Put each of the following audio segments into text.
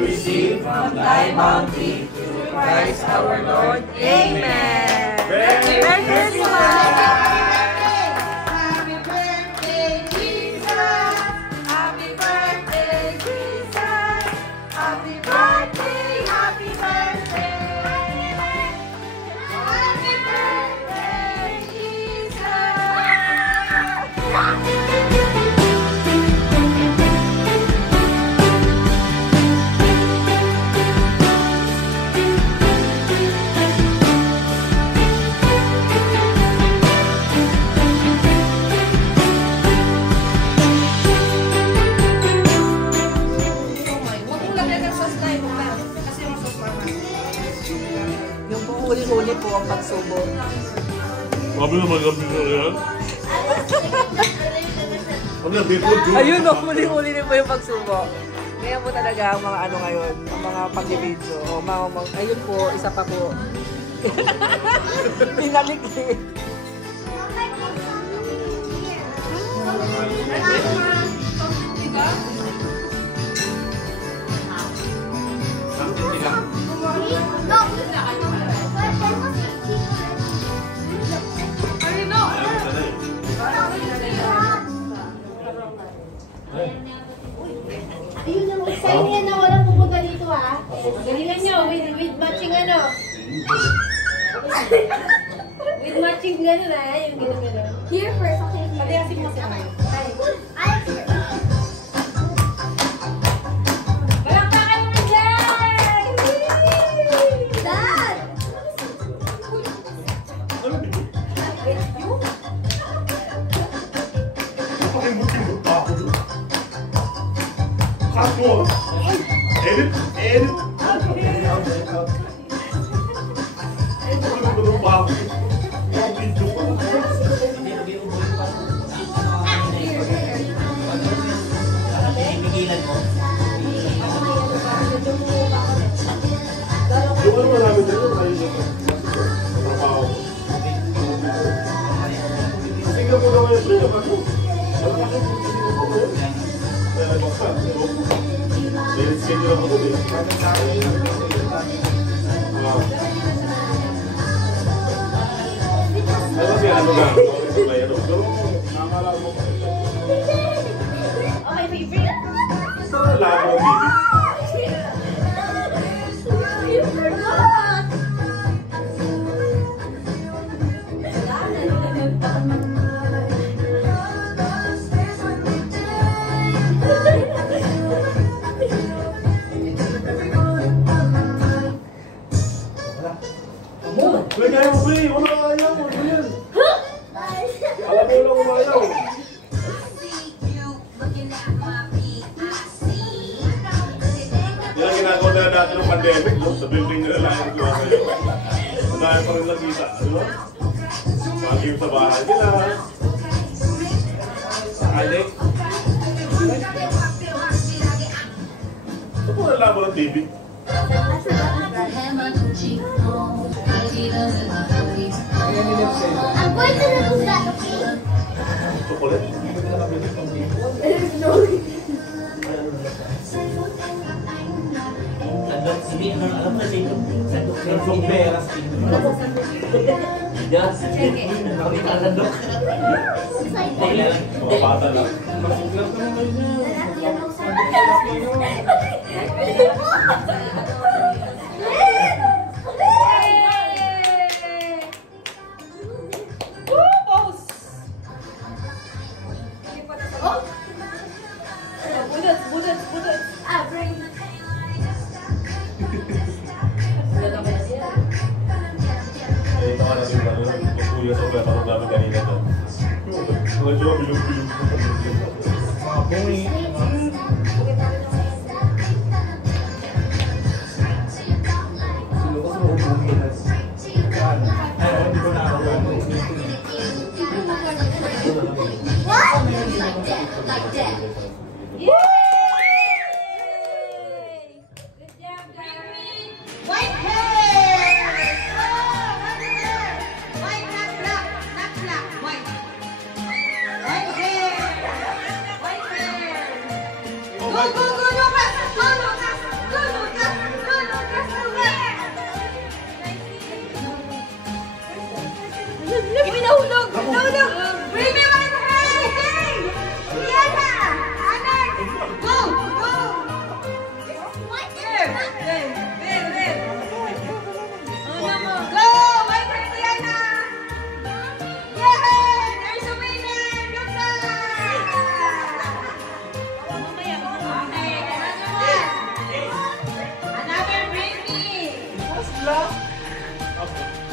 receive from thy bounty through Christ our Lord. Amen. Merry Christmas! Huli-huli po ang pagsubo. Sabi naman gabi na yan. Ayun o, huli-huli rin po yung pagsubo. Ngayon po talaga ang mga ano ngayon, ang mga pag-video. Ayun po, isa pa po. Pinalik eh. Ayun na, excited yan na walang pupunta dito ha. Galingan nyo, with matching ano. With matching gano'n ha, yung gano'n. Here first, okay. Pati-asing mo si Amay. Balakpakan mo dyan! Dad! Kapo! Edit! Edit! pandemic, no? Sa building nila lang ang gawa kayo. Dahil pa rin nakita, ano? Maging sa bahay nila. Sa alik. Ito po nalaman ng TV. Ang pwede na kung gato, please. Chocolate? Sandok, hindi naman alam na sino. Sandok peras. Yes. Nakita ang sandok. Mga bata lang.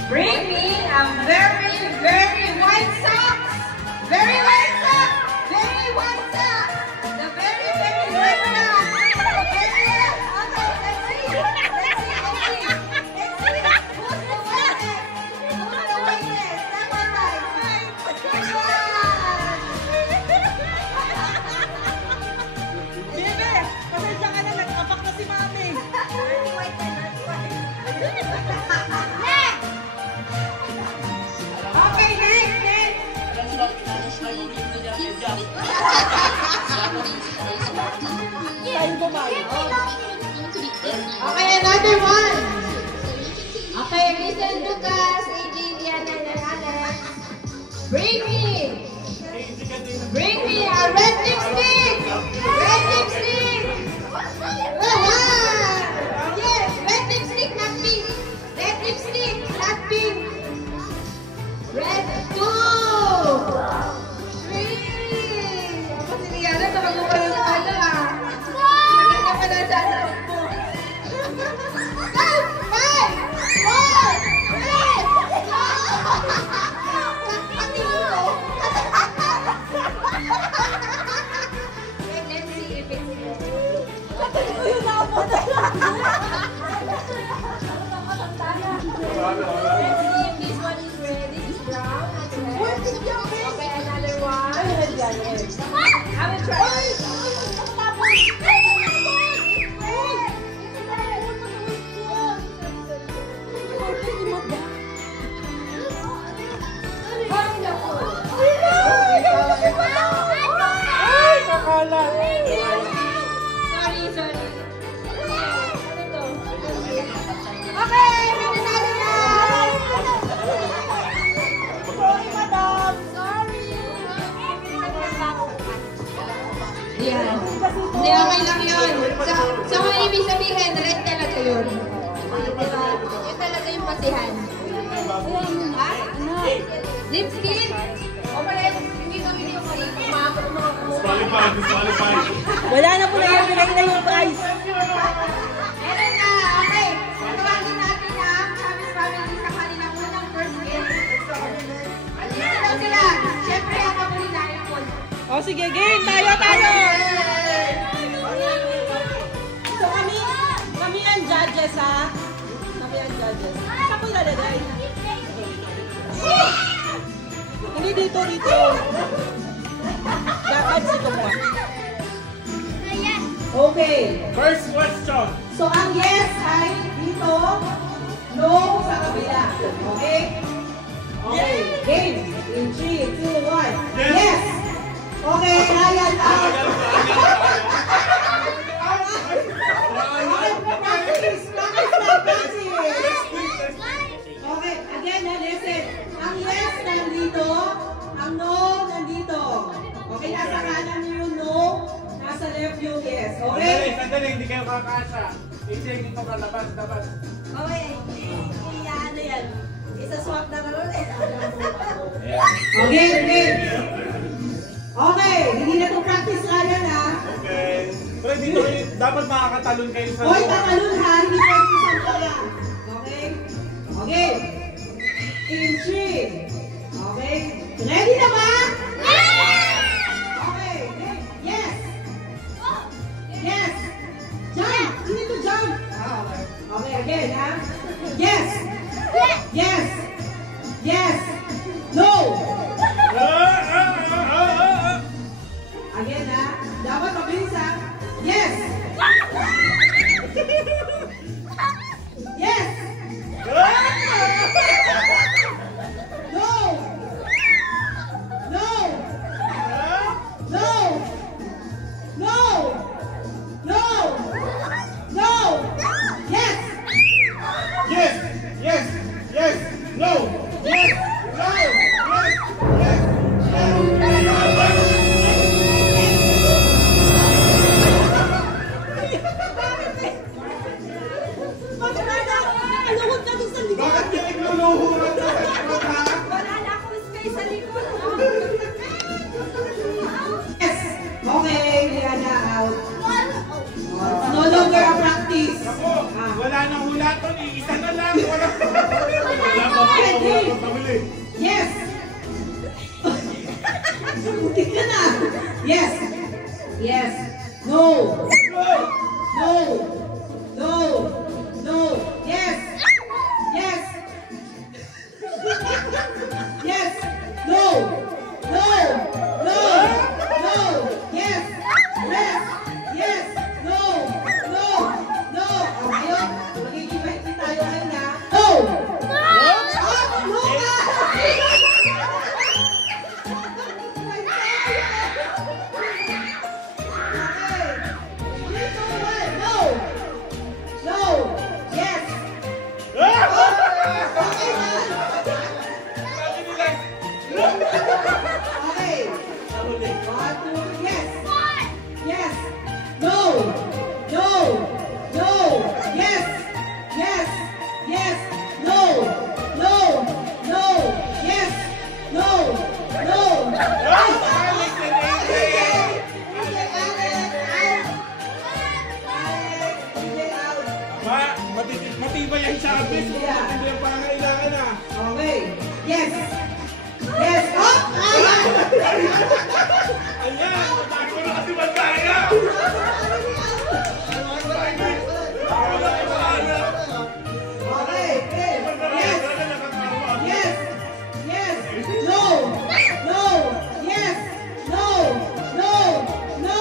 Bring me a very, very white socks. Very white socks. Very white socks. The very, very white socks. Okay, let's see. Let's see. Who's the whitest? Who's the whitest? Step on right. Come on. Bebe, pasensya ka na, nagkapak na si Mami. Very white na, very white. Okay, next. Tayo gumali. Okay, another one. Okay, listen to us, AJ, Diana, and Alex. Bring me a red lipstick. Red lipstick. Yes, red lipstick, not pink. Red lipstick, not pink. Red 2, 3. Ako si Diana, talagang walang ano ah. Maganda pa na sana. 'Wala nang hulaton, isa na lang. Wala. Yes. Yes. No. No. No. No. Yes. Yes. Yes. No. No. No. No. Yes. Yes. Yes. No. No. No. Ayun. Magiging tayo ngayon na. No. No. Matibay ang service, matibay ang pangailangan na. Okay. Yes. Yes. Oh! Ayan, matako na kasi magkaya. Okay. Yes. Yes. Yes. No. No. Yes. No. No. No.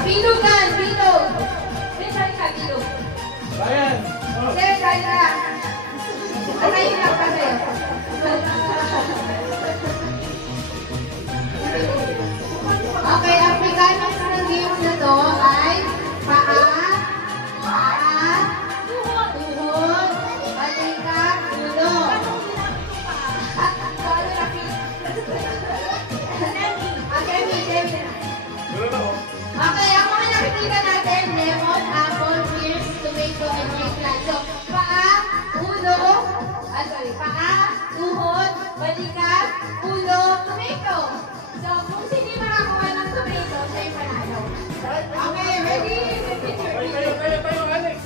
Bilog ka! Bilog! Sir, ka, bilog. Bayan. Sir, kaya. Patayin lang pa sa'yo. Okay, Afrikano ng game na to ay paa, tuhod, balikat, ulo. Okay, ako ang nakikita natin, lemon, apple, pears, tomato, and eggplant. So, paa, tuhod, balikat, ulo, tomato. So, kung hindi makakuha ng tomato, siya yung panalo. Okay, ready? Kayo, Alex.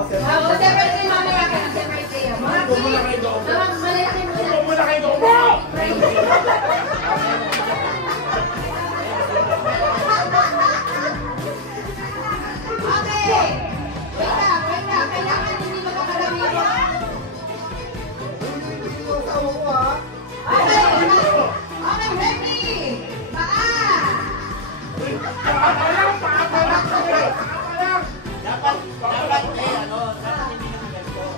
Ako, separate kayo mamaya ka ng separate kayo. Mga kids, malaki mo na. Muna kayo doon. Okay! Wait lang. Kailangan hindi magkakarami. Okay, ready! Paa! Dapat hindi naman ganito. Dapat hindi naman ganito.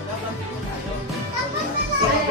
Ay,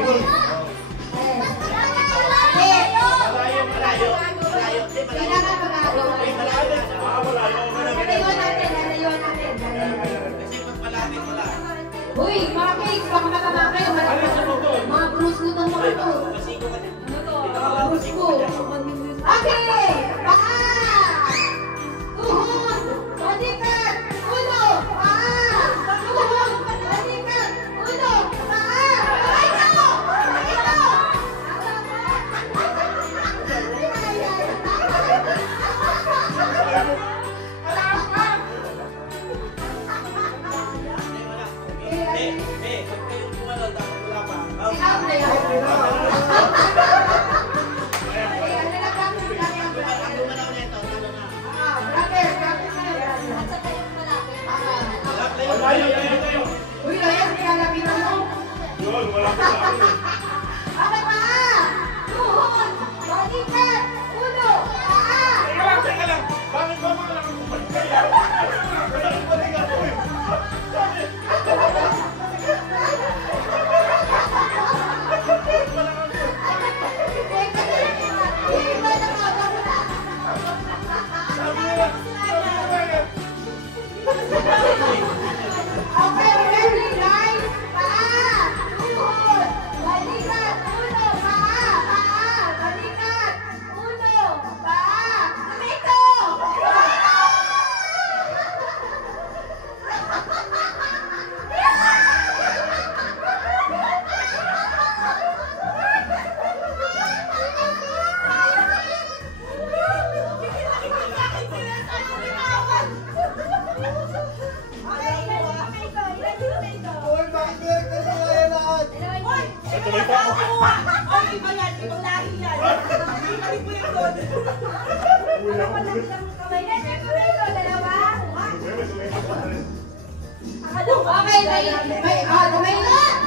Okay,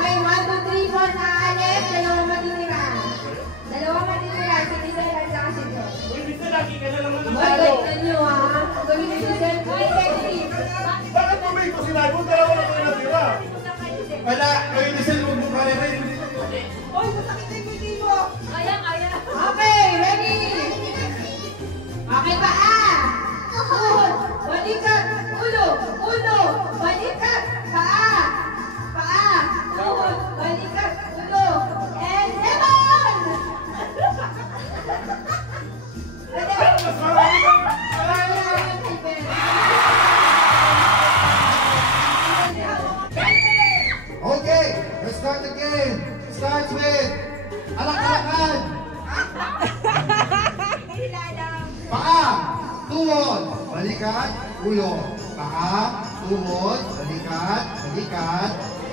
may 1, 2, 3, 4 na anim, dalawang matitira. Dalawang matitira, si Giselle at saka si Joe. Maganda nyo ha. Gawin ni Giselle. Ay, Cedric. Bakit tumig ko sila? Kung dalawa na kayo natira. Wala, kayo ni Sel, huwag mo pa rin. Hoy, masakit na yung hindi mo. Okay, ready? Okay, paa. Tuhod, balikat, ulo, balikat, paa. Paa, tuhod, balikat, ulo, and lemon! Okay, let's start the game. Starts with alak-alakan. Paa, tuhod, balikat, ulo. Paa, tuhod, balikat,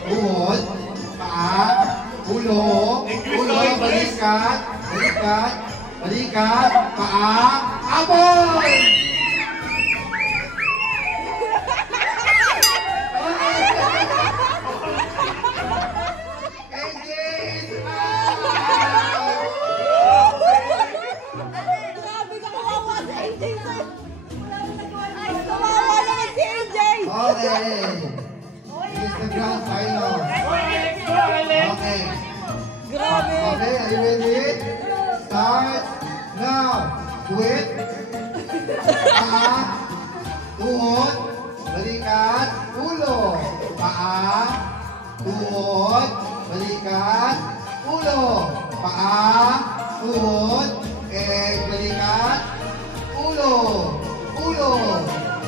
tuhod, paa, ulo, balikat, paa, apple! Okay. This is the grand final. Okay. Grabe! Okay, are you ready? Start now. Do it. Paa, tuhod, balikat, ulo. Paa, tuhod, balikat, ulo. Paa, tuhod, balikat, ulo.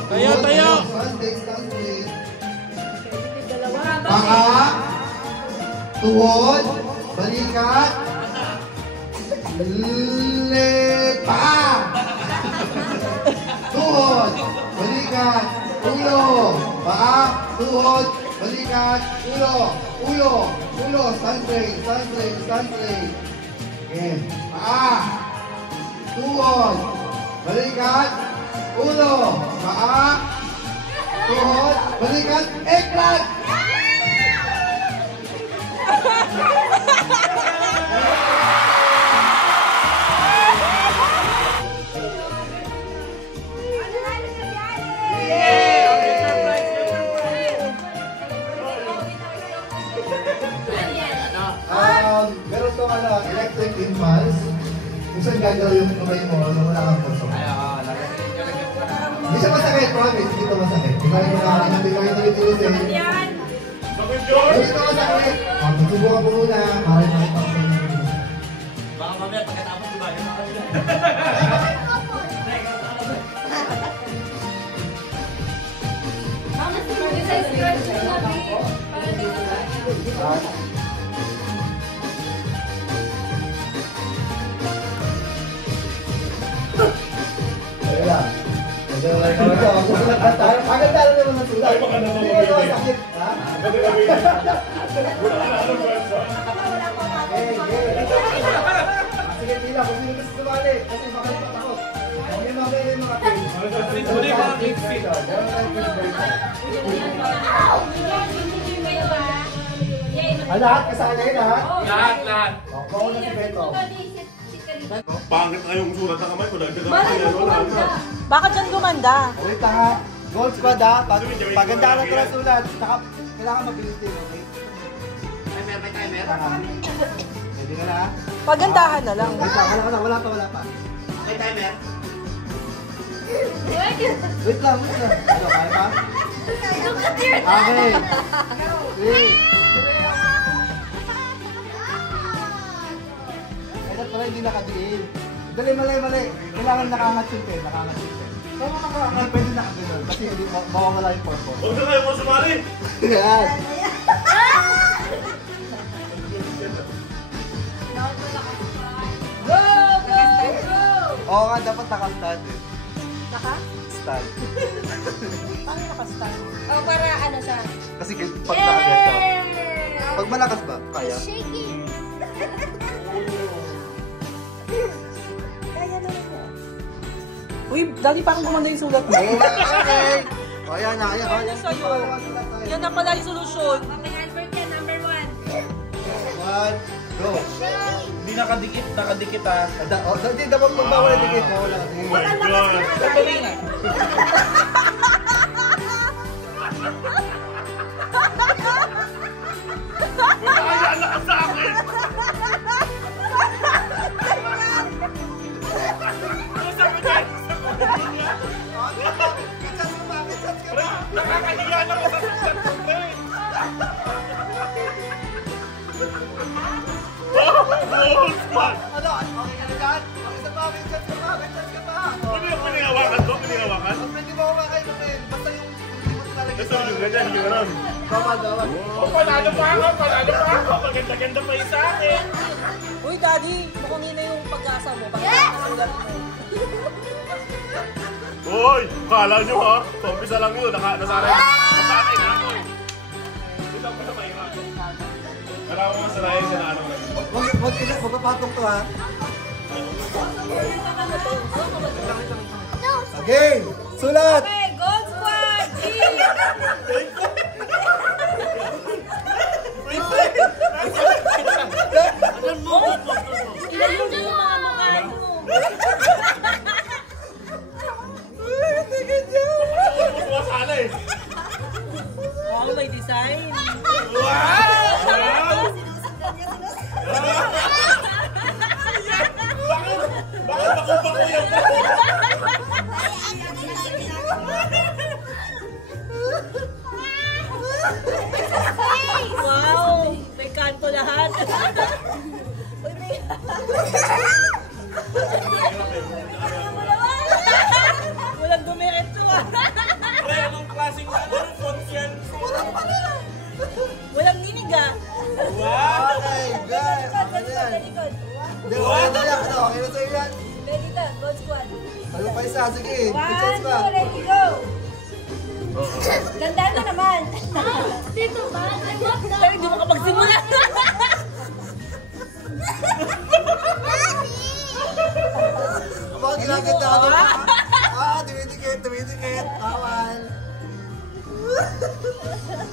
Tayo! Stand. Paa, tuhod, balikat, paa, tuhod, balikat, ulo, paa, tuhod, balikat, ulo, stand straight. Okay, paa, tuhod, balikat, ulo, paa, tuhod, balikat, eggplant! Meron tong electric impulse. Kung saan gagawin yung kamay mo, wala kang puso. Hindi siya masakit, promise. Hindi ito masakit. Ikaw yung nalitilusin. Bakit, George? Hindi ito masakit. Magsubukan ko muna. Para yung makita ko sa inyo. Baka mamaya pagkatapos diba yun ako nila. Maganda naman ang sulat. Ay, baka naman Hindi ito mabili. masakit. Ha? Pwede gawin yun. Wala ka na anong pwersa. Sige, tila. Kung sino gusto sumali. Kasi makalipat ako. Huwag yung mamaya yung mga pin. Huli ba ang kids fit? Lahat kasali, lahat? Lahat. Bawal na si Beto. Pangit na yung sulat ng kamay ko. Dagdagan ko yan. Wala na. Baka dyan gumanda. Wait ha. Gold squad ha. Paganda ka lang ito na sulat. Saka kailangan mabilis din, okay? May timer. Pwede ka na ha? Pagandahan na lang. Wait lang, wala pa. May timer. Wait lang. Ano, kaya pa? Okay. Wait. Kaya pala hindi nakadiin. Dali, mali. Kailangan nakaangat yung pen. Kung nakaangat, pwede nakaganon. Kasi hindi mawawala yung purpose. Huwag na kayo mo sumali. Yan. Go! Oo nga, dapat naka-stand eh. Naka? Stand. Paano naka-stand? Oh, para ano siya? Kasi pag nakaganto. Pag malakas ba? Kaya? Shaking! Uy, dati parang gumanda yung sulat mo. Okay. O, yan na. Ayan, Ano sa'yo? Yan na pala yung solusyon. Okay, Albert yan, number 1. 1, go. Hindi nakadikit ah. Hindi, dapat magbawal ang dikit. Wala. Oh my God! Sandali nga. Nakayala ka sa akin! Ano sabi tayo sa kulit niya? Nakakahiya na ka sa sulat ko, Ben! Oh, squad! Ano? Okay ka na dyan? Okay, isa pa. May chance ka pa. May chance ka pa. Pinahawakan ko? Pinahawakan? Pwede mo kayo naman. Basta yung hindi mo talaga. Gusto yung ganyan, yung gano'n. Bawal. Oh, panalo pa ako. Maganda-ganda pa yung sa akin. Uy, Daddy, mukhang yun na yung pag-asa mo. Pag-asulat mo. Hoy! Kala nyo ha? Sa umpisa lang yun. Nasanay na ako. Hindi lang pala mahirap. Kailangan ko masalayan siya na ano. Huwag kapatong to ha. Okay! Sulat! Okay, Gold Squad! G! Ilan yung mga mukha mo? Masala eh. Wow, may design. Bakit bakubak ko yan? Wow, may kanto lahat. Walang dumiretso ah. Pre, anong klaseng font yan? Walang ninig ah. Wow! Okay, good! Okay na yan. Hindi, okay na yan. Okay na sa'yo yan. Ready ka, Gold Squad. Tayo pa isa. Sige, may 1, chance 2, pa. ready, go! Gandaan mo naman. Dito ba? Pero hindi mo kapagsimula. Mga ginaganda ka doon. Dumidikit. Bawal.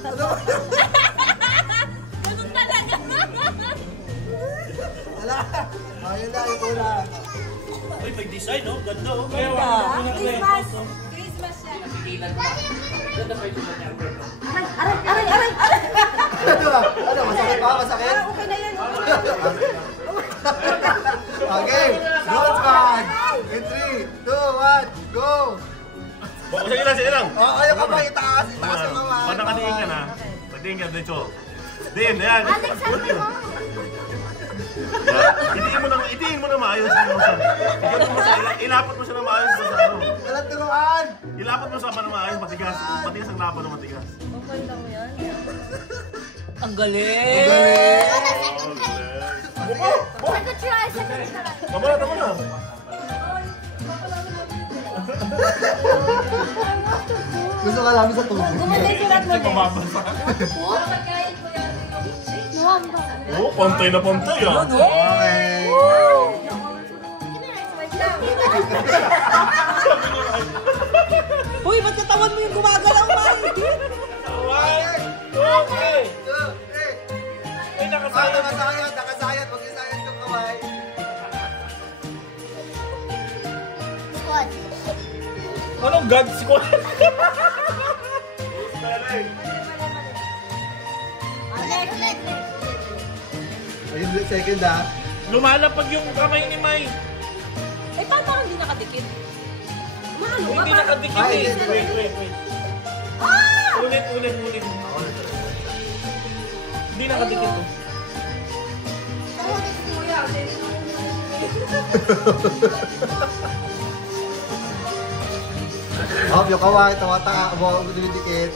Ano ba? Ganun talaga. Wala. Ayun na, ito na. Uy, may design oh. Ganda oh. Christmas! Christmas yan. Ano, masakit pa? Masakit? Okay na yan. Okay, good man. In 3, 2, 1, go. Sige lang. Ayaw ka pa, itaas yung kamay. Pag nakatingin ka na, pagtingin ka dito. Din, ayan. Alex, sabi mo. Itiin mo na maayos. Ilapot mo siya na maayos sa ano. Walang turuan. Ilapot mo sa apa na maayos, matigas. Matigas ang lapan ng matigas. Ang galing. Second try, second try. Tama na. Gusto ka namin sa tubig. Gumanda yung sulat mo din. Oo, pantay na pantay ah. Okay. Uy, ba't katawan mo yung gumagalaw pa? Okay! Uy, nakasayang. Nakasayat. Huwag isayat yung kamay. Anong God squad? Ayun, second ha. Lumalapag yung kamay ni Mai. Eh, paano kang hindi nakadikit? Mahalo ka Hindi pa. nakadikit Ay, eh. hindi. Wait. Ulit. Hindi nakadikit eh. Hop, yung kaway, tawa-taka, buwag mo dumidikit.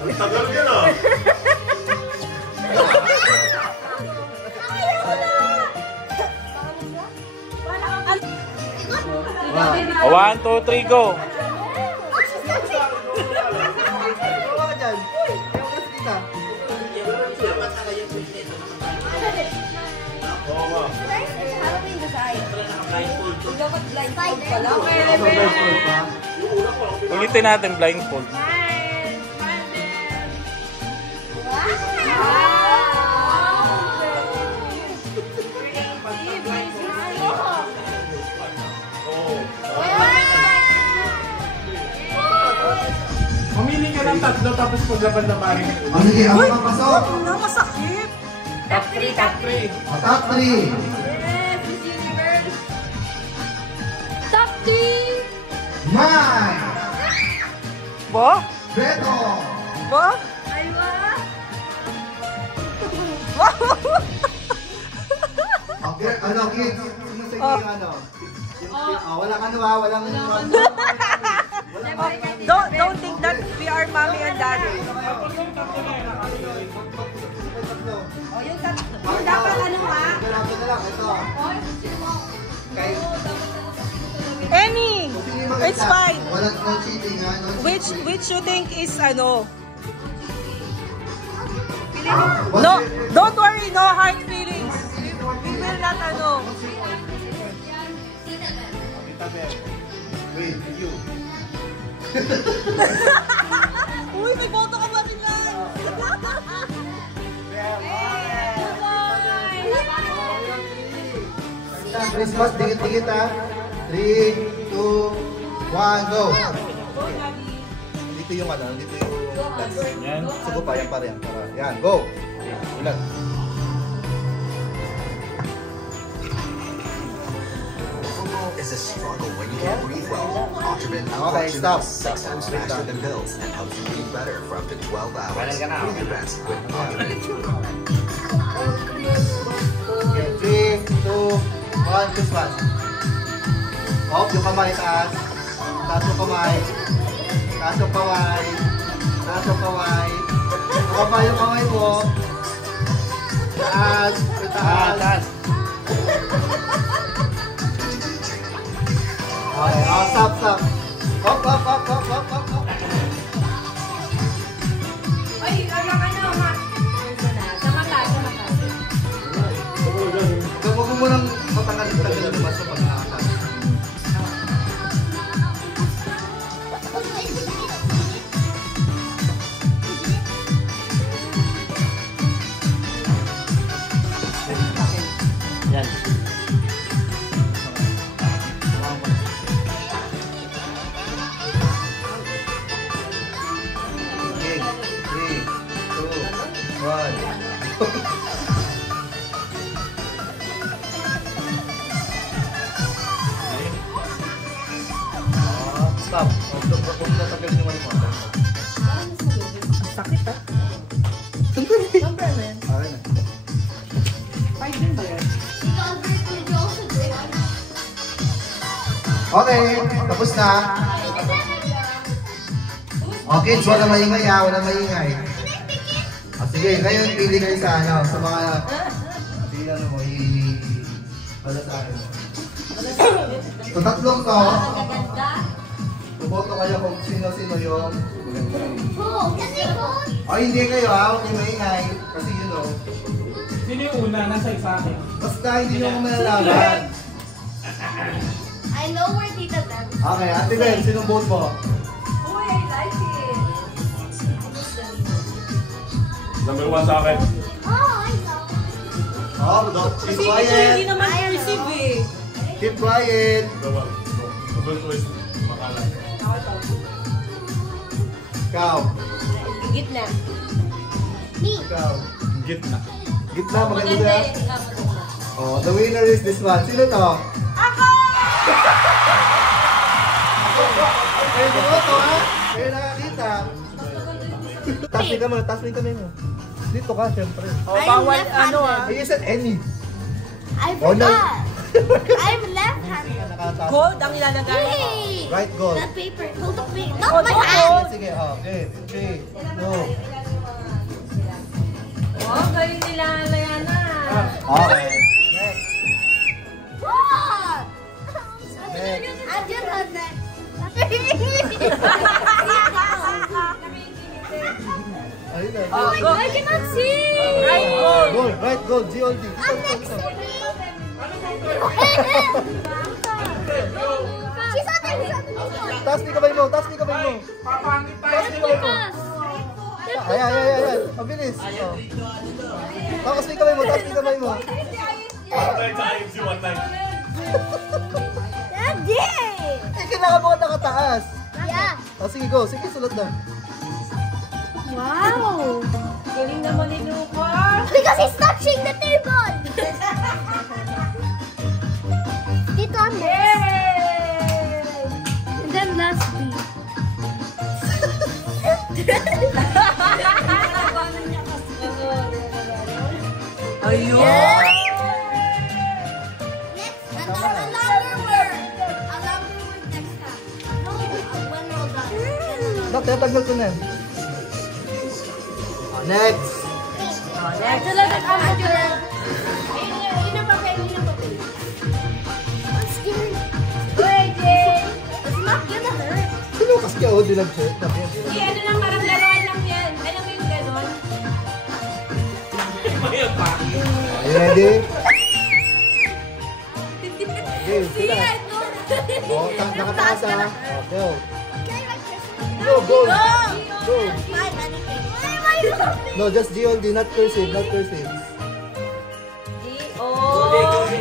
Ang tagal yan ah. Wow. 1, 2, 3, go! Tawa ka dyan. Ayaw ka kita. Oo nga. Halloween design. Dapat blindfold pala. Okay, So, blindfold pa. Ulitin natin blindfold. Mamili ka ng tatlo tapos paglaban na maring. O sige, ako papasok. Ano, masakit. Top 3, top 3. O, top 3. Top 3! Mike. Ba? Beto. Ba? Okay, ano kids? Sino sa inyo yung ano? Walang ano ha, walang... Don't think that we are mommy and daddy. Yung dapat ano ha? Ito na lang, ito. Kay... Any. Sino yung maganda? It's fine. Walang no cheating ha, no cheating. Which you think is ano? What's No, your- don't worry, no hard feelings. We will not ano. Wait, you. Uy, may boto ka ba sila? Christmas, dikit-dikit ha. 3, 2, 1, go! Dito yung ano, dito yung dance. Yan. Sugo pa, yan para yan. Yan, go! Ulan. Football is a struggle when you can't breathe well. Ultimate Okay, stop. 6 times Wait, faster stop. than pills and helps you breathe better for up to 12 hours. Breathe your best with Ultimate. Okay, 3, 2, 1, Christmas. Off, yung kamay taas. Taas yung kamay. Taas yung kamay. Taas yung kamay. Baba yung kamay mo. Taas. Taas. Okay, stop. Up. Ay, ano ha? Sa mata. Huwag mo munang matagal-tagal naman sa pag-aatas. Yan. Okay, 3, 2, 1. Stop. Huwag na tagal yung ano mo. Sakit ah. Siyempre, man. Okay na. Five din ba yan? Okay, tapos na. Okay, so wala maingay ha, wala maingay. Sige, ngayon pili kayo sa ano, sa mga pili ano mo, wala sa akin. So tatlong to, tumoto kayo kung sino-sino yung hindi kayo ha, huwag kayo maingay. Kasi you know, Sino yung una? Nasa isa akin. basta hindi nyo ako malalaman. I know where Tita Deb. Okay, Ate Ben, sinong vote mo? Uy, I like it. Number 1 sa akin. Oh, I know. Keep Hindi quiet. naman receive eh. Keep quiet. Double twist. Makalan. Ikaw. Gitna. Ikaw. Gitna. Gitna, maganda ba? Oh, the winner is this one. Sino to? Ako! Kayo bumoto ha? Kayo nakakita. Taas mo yung kamay, taas mo yung kamay mo. Dito ka, syempre. Oh, bawal ano ah. You said any. I Oh, no. forgot. I'm left-handed. Nakataas. Gold ang ilalagay. Hey! Right goal. That paper. Hold the paper. Oh, Not my no, hand. Sige, okay. 3, 2. Oh, galing nila, Layana. Okay. Next. What? Next. I did her next. Ayun na. Oh, go. I cannot see. Right gold. Goal, right goal. GOD. I'm next to me. taas mo yung kamay mo. Taas mo yung kamay mo. Papangit tayo. Taas mo yung kamay mo. Ayan. Mabilis. Oh. Taas mo yung kamay mo. Taas mo yung kamay mo. Tayo sa IMC one night. Daddy! Eh, kailangan mo ka nakataas. Yeah. Oh, sige, go. Sige, sulat na. Wow! Galing naman ni Lucas. Because he's touching the table! Dito on Yay! And then lastly. Ayun! Next, a longer word. A longer word next time. No, when we're all done. Nak, tatanggal ko na. Oh, next. Sulat ang sulat. Yun ang papel, yun ang papel. I'm scared. Wait, Jay. It's not gonna hurt. Sino kasi ka? Oh, dinag-shirt. Hindi, ano lang, parang laruan lang yan. Alam mo yung ganon? Are you ready? Okay, sila. Oh, nakataas ha. Oh, go. Can I write this? Go, go. Go. Write anything. Why am I No, just D-O-D, not cursive, not cursive. D-O-L-D.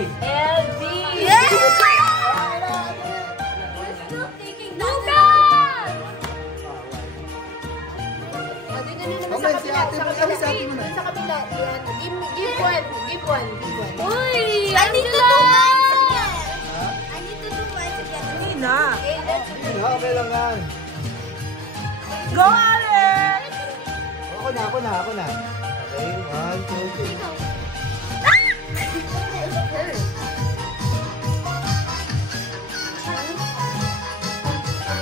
Mamaya, si ate mo. Kami sa ate mo na. Sa kabila. Give one. Uy! I need to do mine again. I need to do mine again. Hindi na. Okay lang yan. Go, Alex! Ako na. Okay, 1, 2, 3.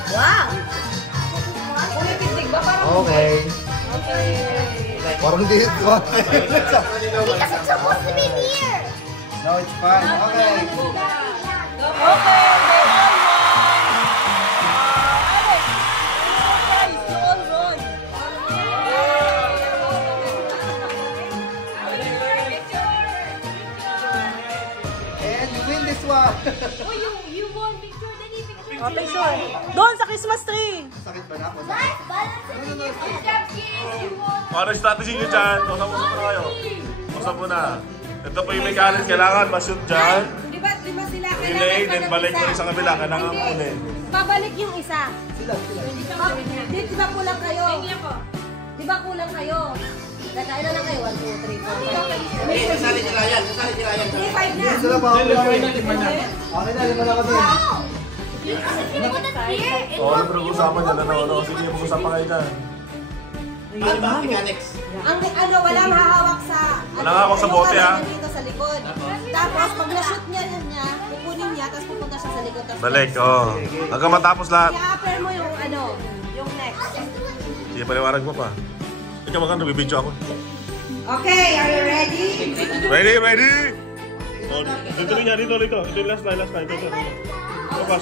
Wow! Pumipitig ba? Parang Okay. Parang dito. Because it's supposed to be near. No, it's fine. Okay. Okay, they all won! Alex! Guys, you all won! And you win this one. Oh, you won picture. Then you picture. Oh, picture. Doon sa Christmas tree! Sakit ba na ako? Life balance in the you won. Ano yung strategy nyo dyan? Usap muna kayo. Usap muna. Ito po yung mechanics. Kailangan ma-shoot dyan. Di ba sila Relay, then balik ko rin sa kabila. Kailangan kunin. Babalik yung isa. Sila. Di ba kulang kayo? Di ba kulang kayo? Kailan lang kayo? 1, 2, 3, 4, 5. Nasali si Ryan. 3, 5 na. Sila pa. Okay na, lima na kami. Because if you put it here, it Oo, won't. pero usapan dyan. Ano? Sige, mag-usapan kayo dyan. Ang wala mahahawak sa... Walang hawak sa bote, ha? Dito sa likod. Tapos, pag na-shoot niya, kukunin niya, tapos pupunta siya sa likod. Tapos Balik, hanggang matapos lahat. i-upper mo yung yung next. Sige, paliwarag mo pa. Ikaw magkano, bibidyo ako. Okay, are you ready? Ready? Oh, dito rin niya, dito. Ito yung last line. Ito. Papas.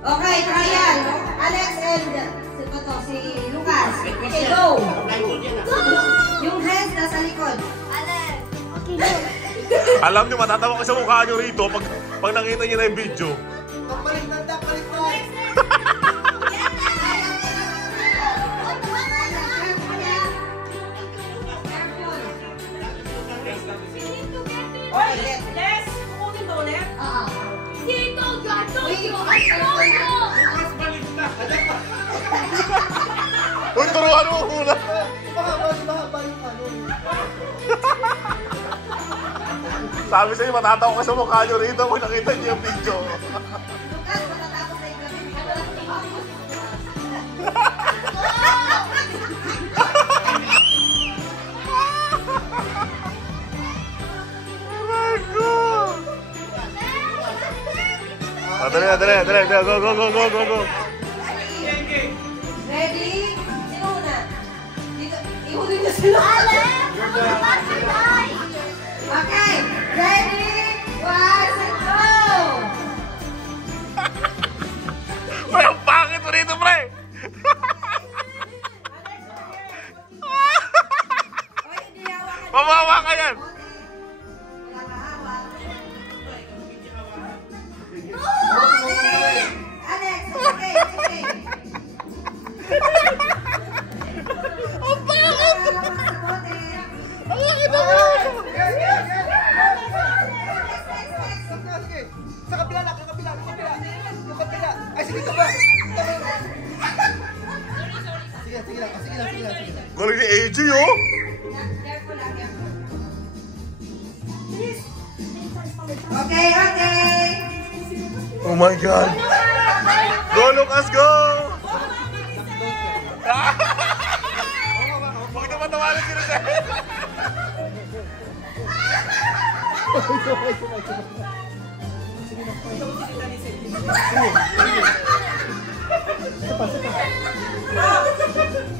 Okay, trial. Alex and si Lucas. Okay, go. Yung hands nasa likod. Alex. Okay, no. Alam niyo, matatawa ko sa mukha niyo rito pag nakita niyo na yung video. Balik. Les, kukunin mo ulit. See, I told you. Uy, turuan mo muna. Baka yung ano. Sabi sa'yo, matatawa ka sa mukha niyo rito pag nakita niyo yung video. Lucas, matatapos na yung gabi. Dali. Go. Ready? Sino una? Dito, ihuli niyo sila. Okay, ready? 1, go! Pre, ang pangit mo rito, pre! Oy, hindi hawakan. Mamawa ka yan! Wala mahawak. AJ, oh! Careful lang, careful. Okay, okay. Oh my God! Go, Lucas, go! Huwag na matawalan si Rosel!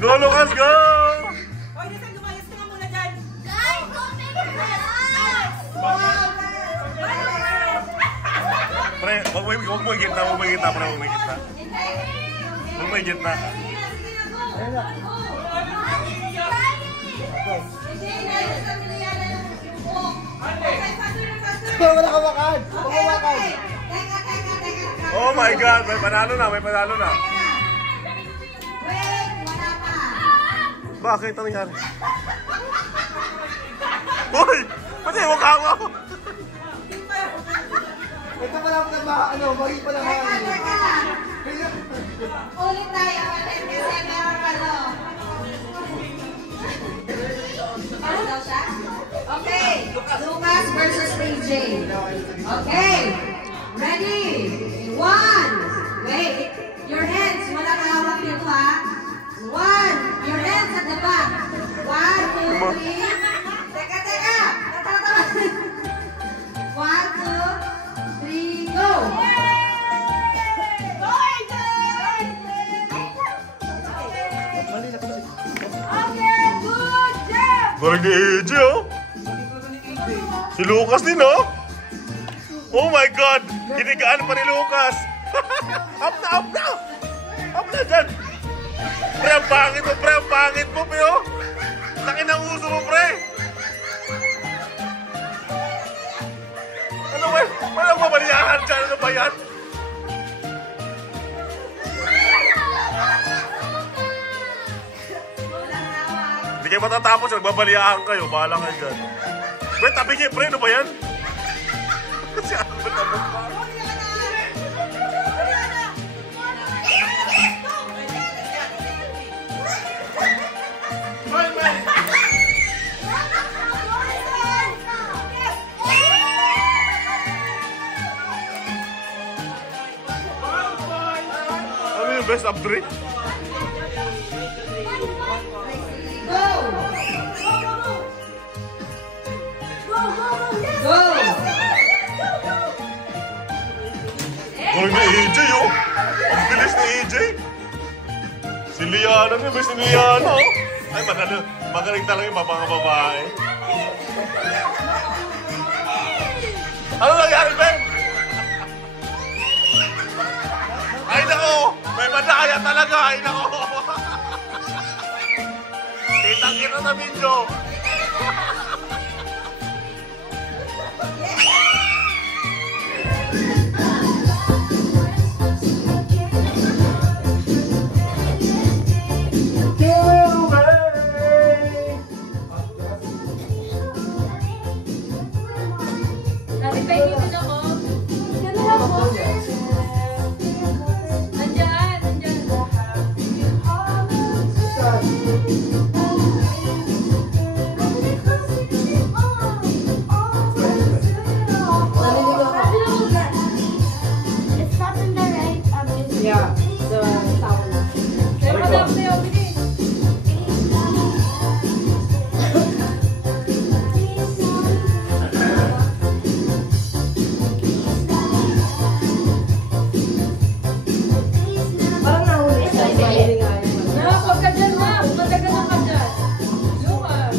Go, Lucas, go! Hoy, Rosel, lumayas ka muna dyan. Guys, don't make me laugh! Pre, huwag mo higit na, huwag mo higit na, pre, huwag mo higit na. Huwag mo higit na. Wala ka makan! Wala makan! Oh my God, may panalo na, may panalo na. Wait, wala pa. Bakit? Ano nangyari? Uy! Pati, huwag hawa ko. Ito pa lang mali pa lang Teka, hangin. teka. Ulit tayo ulit kasi meron ano. Ano daw siya? Okay. Lucas versus AJ. Okay. Ready? One. Wait. Your hands. Wala ka hawak dito ha. One. Your hands at the back. 1, 2, 3. Teka, teka. Natatawa. 1, 2, 3, go! Go, AJ! Okay, good job! Galing ni AJ, oh. Si Lucas din, oh. Oh my God! Kinigaan pa ni Lucas. Up na, up na! Up na dyan! Pre, ang pangit mo, pre, ang pangit mo, pre, oh. Laki ng uso mo, pre. Ano ba? Walang mabaliyahan dyan. Ano ba yan? Hindi kayo matatapos. Nagbabaliyahan kayo. Bahala kayo dyan. Wait, tabi kayo, pre. Ano ba yan? Si Albert na mukha. Ano yung best of 3? Go! Go! Galing ni AJ, oh. Ang bilis ni AJ. Si Liana niya, best ni Liana, oh. Ay, magaling talaga yung mga babae. Ano nangyari, Ben? Ay, nako! May madaya talaga! Ay, nako! Kitang-kita na video! Yeah, the sound. Parang nahuli siya. Huwag ka dyan na. Magagano ka dyan. Lukas.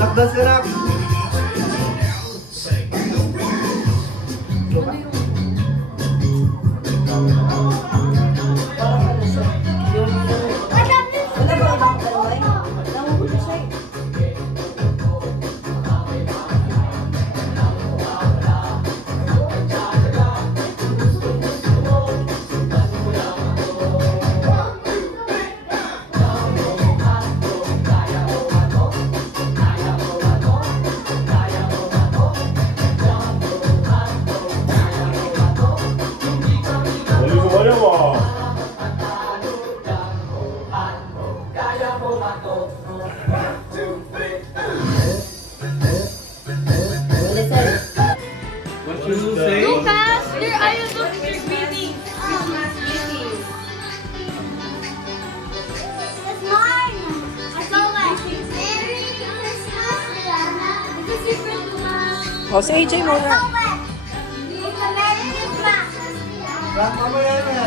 Nakdas ka na! O, si AJ muna. Rock, mamaya na.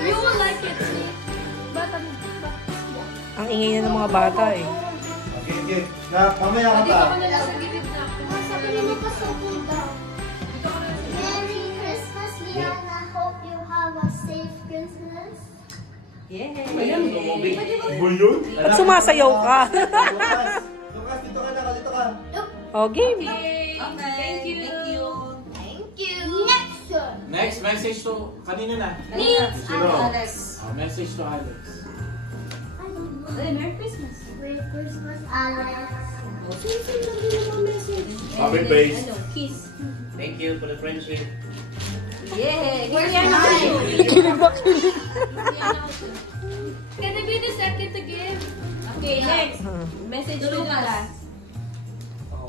You will like it. Ang ingay na ng mga bata eh. Okay, okay. Rock, mamaya ka pa. Merry Christmas, Liana. Hope you have a safe Christmas. Ba't sumasayaw ka? Lucas, dito ka na, dito ka. O, game. Thank you. Thank you. Next one. Next message to kanino na? Next, Alex. Message to Alex. Merry Christmas. Merry Christmas, Alex. Happy face. Kiss. Thank you for the friendship. Yeah. Where's Rihanna. mine? Kilig ba kilig? Can I be the second to give? Okay, next. Message to Lucas.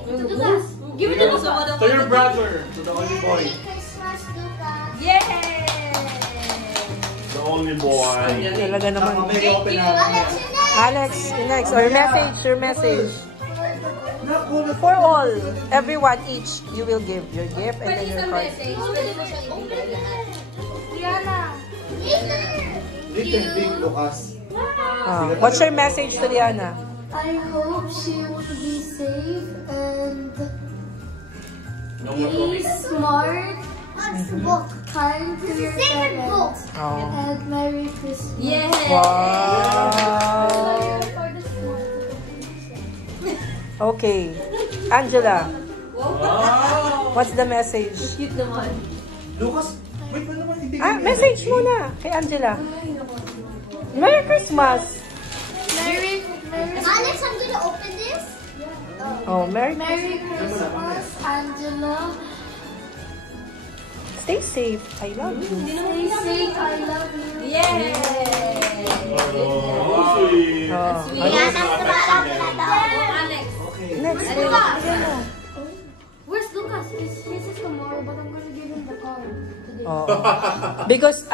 To Lucas. Give it to Lucas. To your brother, to the only boy. Merry Christmas, Lucas. Yay! The only boy. Talaga naman. Mamaya open na. Alex, you next. Alex, next. Or your message. For all, everyone each, you will give your gift and then your card. Pwede mo siyang Rihanna. Little big, Lucas. What's your message to Liana? I hope she will be safe and No more be comics. smart, kind to your parents, Oh. and Merry Christmas. Yeah. Wow. Okay. Angela, what's the message? Cute naman. Lucas, wait pa naman, hindi. Message muna kay Angela. Merry Christmas. Alex, I'm gonna open this. Oh, Merry Merry Christmas, Angela. Stay safe. I love you. Stay safe. I love you. Yay! Oh, sweet. Oh. Alex. Next. Where's Lucas? His is tomorrow, but I'm gonna give him the card today. Oh. Because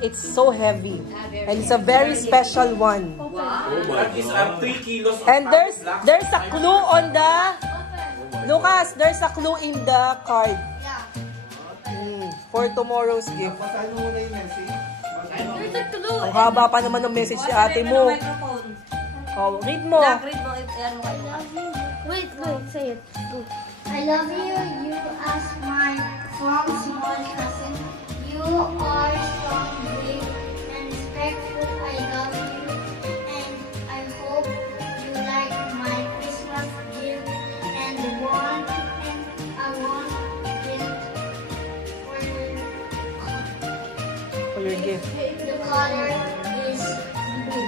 it's so heavy. And it's a very special one. That is 3 kilos of And there's a clue on the Lucas, there's a clue in the card. For tomorrow's gift. Basahin mo muna yung message. There's a clue. Ang haba pa naman ng message si ate mo. Oh, read mo. Wait, say it. I love you. You as my from small cousin. You are strong, brave, and respectful. I love you, and I hope you like my Christmas gift and I want gift For your gift. the color is blue.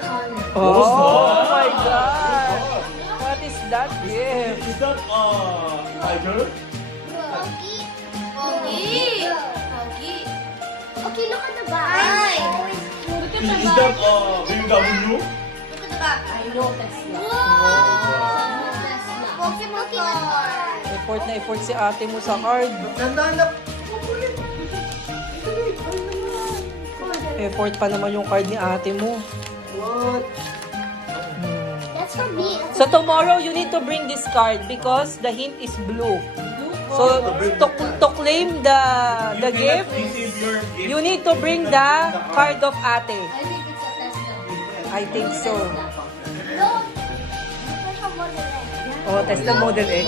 Color. Oh my God! What is that gift? Is that tiger? Pogi. Okay, look at the back. Look at the Is back. that BMW? Look at the back. I know Tesla. Pokemon card. Effort na effort si ate mo sa card. Tandaan na. Effort pa naman yung card ni ate mo. What? That's for me. So tomorrow, you need to bring this card because the hint is blue. So to claim the gift, Receive your gift. you need to bring the card of ate. I think it's a Tesla. I think so. No. That's a Model X. Oh, Tesla Model X.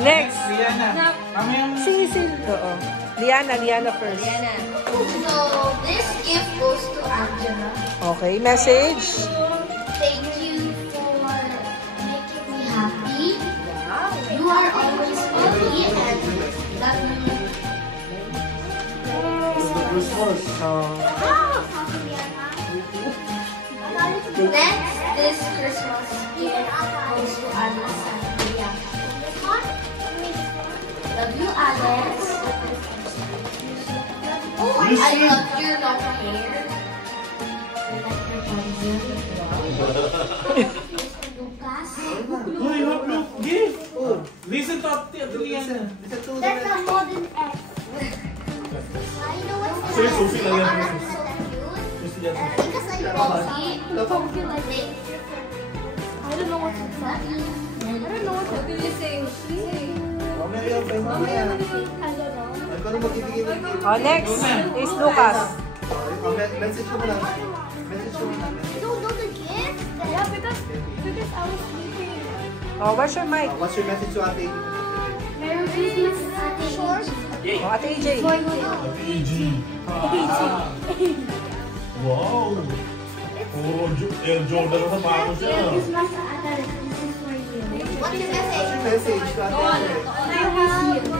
Next. Rihanna. Mamaya Sing. Oo. Liana first. So, this gift goes to Angela. Okay, message. Thank you for making me happy. You are always funny and love me. Oh. Next, this Christmas gift goes to Alex and Leah. Love you, Alex. I love your long hair. Lucas. Uy, look, gift. Listen to Rihanna. That's a Model X. I know what's Sorry, Sophie lang yan. so cute. dyan. Because I don't feel like it. I don't know what to say. I don't know what to say. Mamaya yung friend mo yan. I don't know. Ay, paano magbibigay ng gift? Oh, next is Lucas. Message ko muna. Message ko muna. You don't know the gift? Yeah, because I was sleeping. Oh, where's your mic? What's your message to ate? Merry Christmas, Ate Short. Oh, Ate AJ. For you. Wow! Puro Air Jordan na sapatos siya. Merry Christmas, Ate. This is for you. What's your message? Message to ate. I miss you.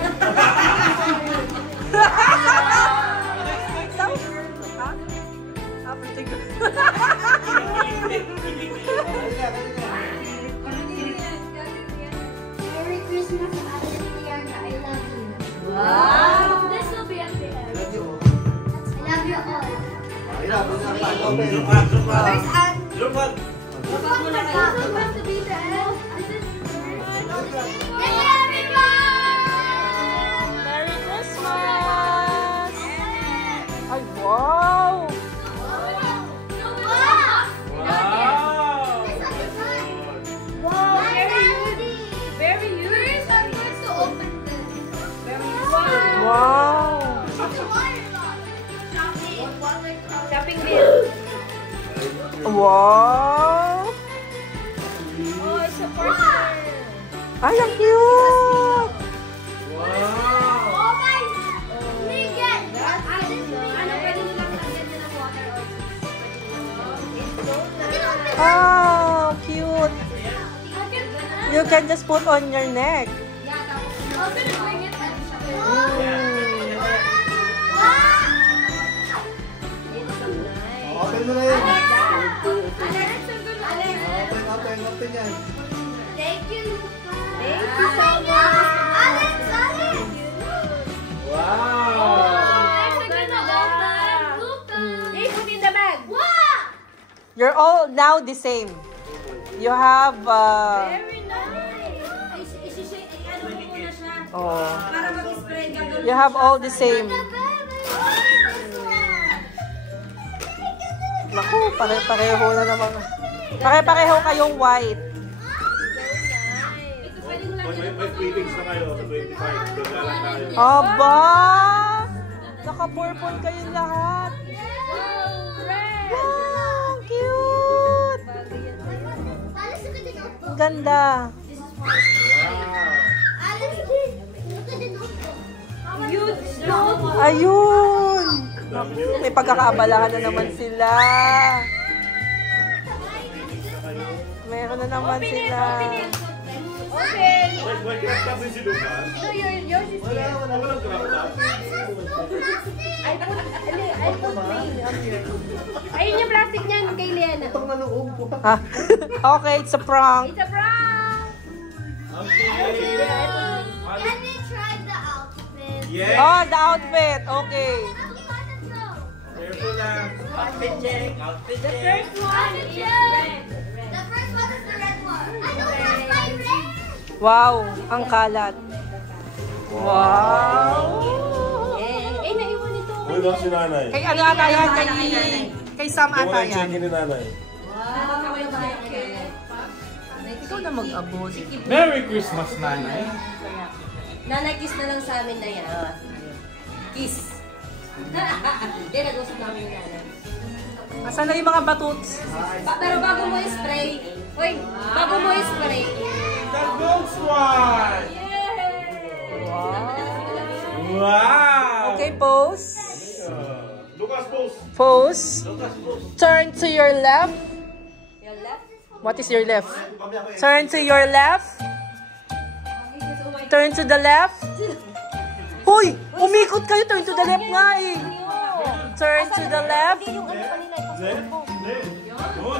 Merry Christmas, Ate Tiana. I love you. Wow! This will be at the I end. love you. I love you all. Ay, labo na. Pag-open. Where's Anne? Jumpat! This is supposed to be the end. This is Thank you, everyone! Merry Christmas! Ay, wow! Wow, very unique. I'm going to open this. Wow! Shopping bill. Wow! Oh, it's a parcel. Ay, ang cute! Oh my! Megan! Ano pwede nilang lagyan din ng water or it's so nice. Oh, cute! You can just put on your neck. I'm gonna bring it and shop it. Open mo na yun. Alex, Open yan. thank you. Thank you so much. Alex! Wow! Alex, I'm gonna open. Hey, put in the bag. Wow! You're all now the same. You have, Very nice. Ano mo muna siya? oh, Para mag-spread gagawin. you have all the same. Naku, pare-pareho na naman. Pare-pareho kayong white. Ito pwedeng lagyan May feelings na kayo sa 25. Gagalang tayo. Aba! Naka-purple kayong lahat. Wow, cute! Ang ganda. Ayun! Naku, may pagkakaabalahan na naman sila. Meron na naman sila. Open! May crack top din si Lucas. No, yours is here. Walang crack top. I put pain up here. Ayun yung plastic niyan kay Liana. Itong maloob po. Ah, okay, it's a prank. It's a prank! Can we try the outfit? Yes! Oh, the outfit. Okay. Careful lang. Outfit check. Outfit The check. first one is red. The first one is the red one. I don't have my red. Wow, ang kalat. Wow. Eh, naiwan ito. Uy, baka si nanay. Kay ano ata yan? Kay Sam Ito mo ata na yung yan. check-in ni nanay. Ikaw na mag-abot. Merry Christmas, nanay. Nanay, kiss na lang sa amin na yan. Kiss. Hindi, nag-usap namin yung nanay. Asan na yung mga batuts? Pero bago mo i-spray, uy, bago mo i-spray, The Gold Squad! Wow! Okay, pose. Lucas, pose. Pose. Lucas, pose. Turn to your left. your left, What is your left? Turn to your left. Turn to the left. Hoy! Umikot kayo. Turn to the left nga eh. Turn to the left.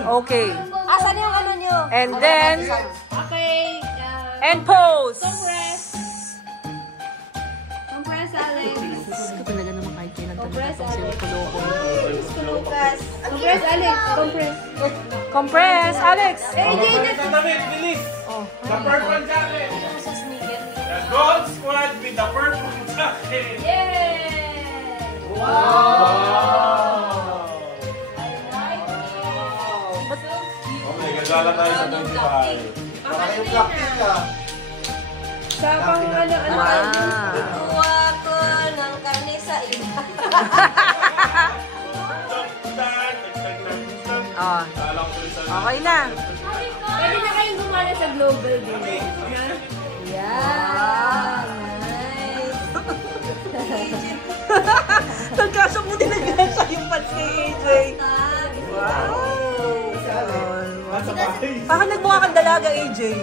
Okay. asan yung ano nyo? And then, Okay. and pose. Compress, Alex. Ko talaga naman kahit kailan Compress, talaga Alex. kuloko. Lucas. Compress, Alex. Compress. Compress, Alex. Tatamit, bilis! Oh. The purple jacket! The Gold Squad with the purple jacket! Yay! Wow! Distracted ka. Sa pang ano. Kuha ko ng karne sa iba. Oh. Okay na. Pwede na kayong gumana sa global din. Yeah. Nice. Nagkasok mo din nagkasa yung pants kay AJ. Wow. Parang nagmukha kang dalaga, AJ.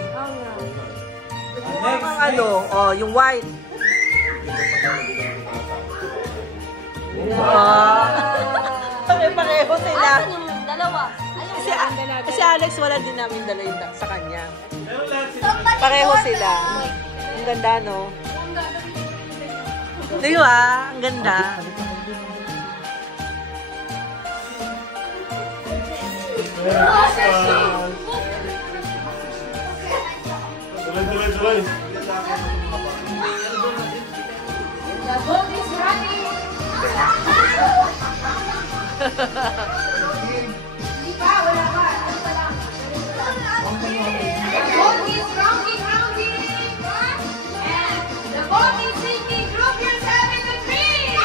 Nagmukha kang ano, oh, yung white. Pare-pareho sila. Asan yung dalawa? Si Alex wala din namin dala yung sa kanya. Pareho sila. Ang ganda, no? Di ba? Ang ganda. Tuloy. The boat is running. Di ba? Wala pa. Ano pa lang? The boat is rounding. And the boat is sinking. Group yourself into three.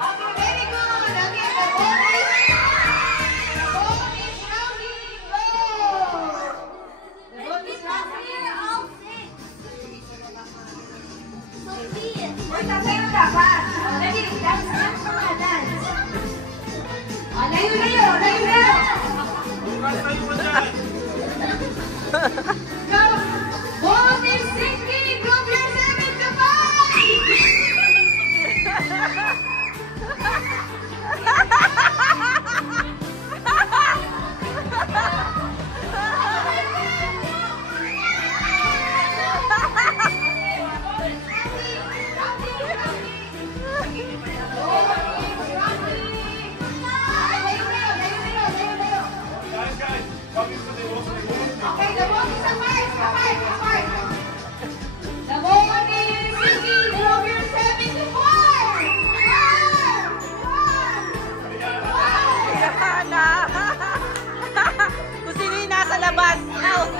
Okay, very good. Okay, the boat is rounding. Go. The boat is rounding. Tayo dapat. Lagi, dance mga dance. Layo. Go. Boat is sinking. Group yourself into five. Okay, the boat is apart. The boat is sinking. Group yourself into four. Yana! Kung sino yung nasa labas. Out!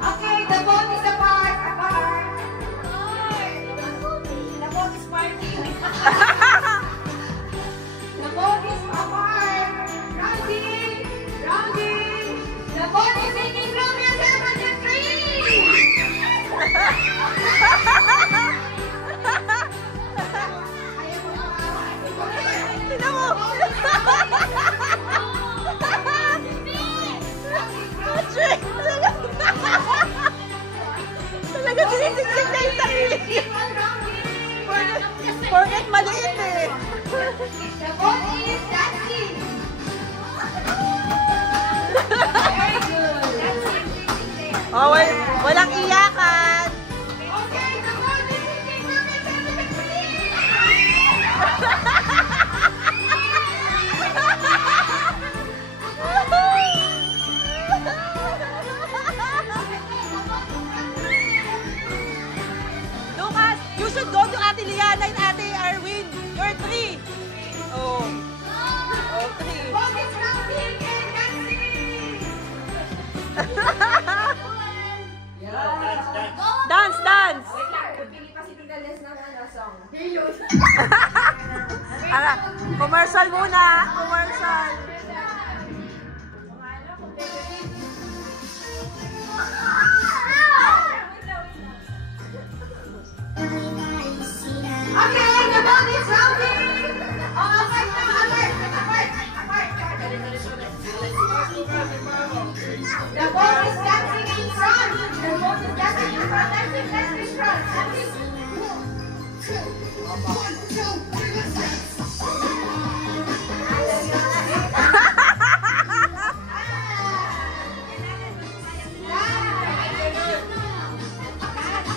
Okay, the boat is apart. The boat is parking. The boat is apart. Rounding. The boat is sinking. Group yourself into three. Tignan mo! Patrick! Talaga sinisiksik na yung sarili niya. Forget maliit eh. The boat is dancing. Very good. Oh, walang iyakan. Okay, the boat is sinking. Group yourself into three. Lucas, you should go to Ate Liana and Ate Arwin. You're three. Oh. Oh, three. Boat is rounding and dancing. Dance! Ara, commercial muna. Commercial. Okay, the boat is rounding. Oh, apart. The boat is dancing in front. Dancing in front.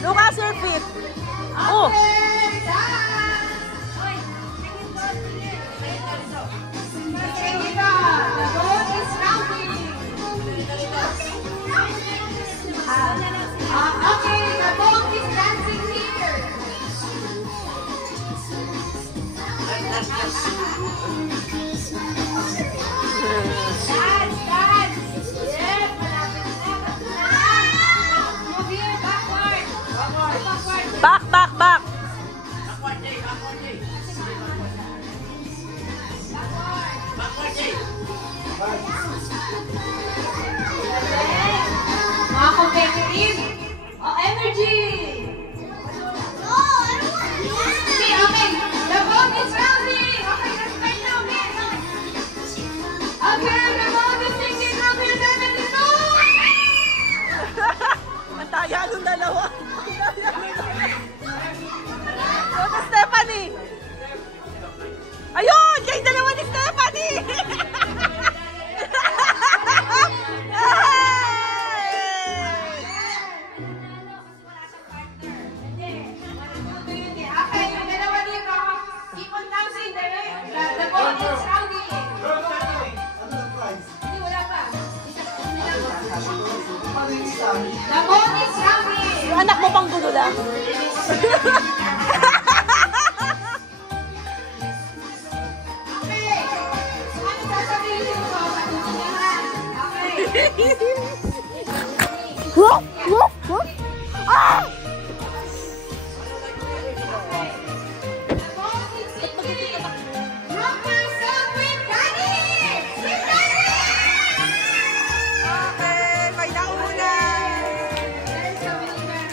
Lucas, your feet. Oh. Okay, the boat is dancing here. Dance, dance. Yes, malapit na. Move here, backward. Backward. Back, back, back. Backward, Jay. Backward, Jay. Backward, Jay. Mga competitive. Oh, energy. Okay, okay. The ball is rounding. Okay, let's start now, miss. Okay, the ball is singing from your 72. Mataya nung dalawa. Ito, Stephanie. Ayun! Kay dalawa ni Stephanie! Okay, yung dalawa dito. Keep on dancing. The ball is rounding. Hindi, wala pa. The ball is rounding. Yung anak mo pang gulo lang. Okay. Ano sasabihin mo? Patutungan. Okay. Ah! The ball is sinking. Rock yourself with Daddy. With Daddy. Okay, may nauna. There's the winner.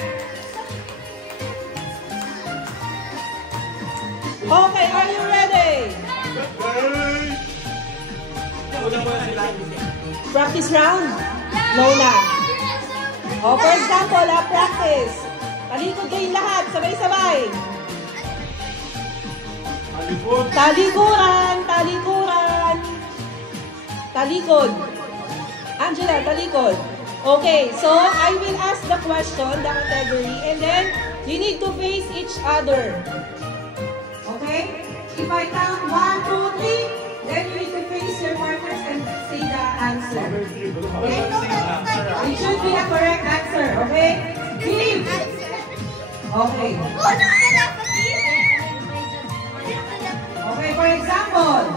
Okay, are you ready? Practice round? No na. Oh, for example, practice. Talikod kayong lahat, sabay-sabay. Talikuran, talikuran. Talikod. Angela, talikod. Okay, so I will ask the question, the category, and then you need to face each other. Okay? If I count 1, 2, 3, then you need to face your partners and say the answer. Okay? It should be a correct answer. Okay? Give. Okay. Okay, for example,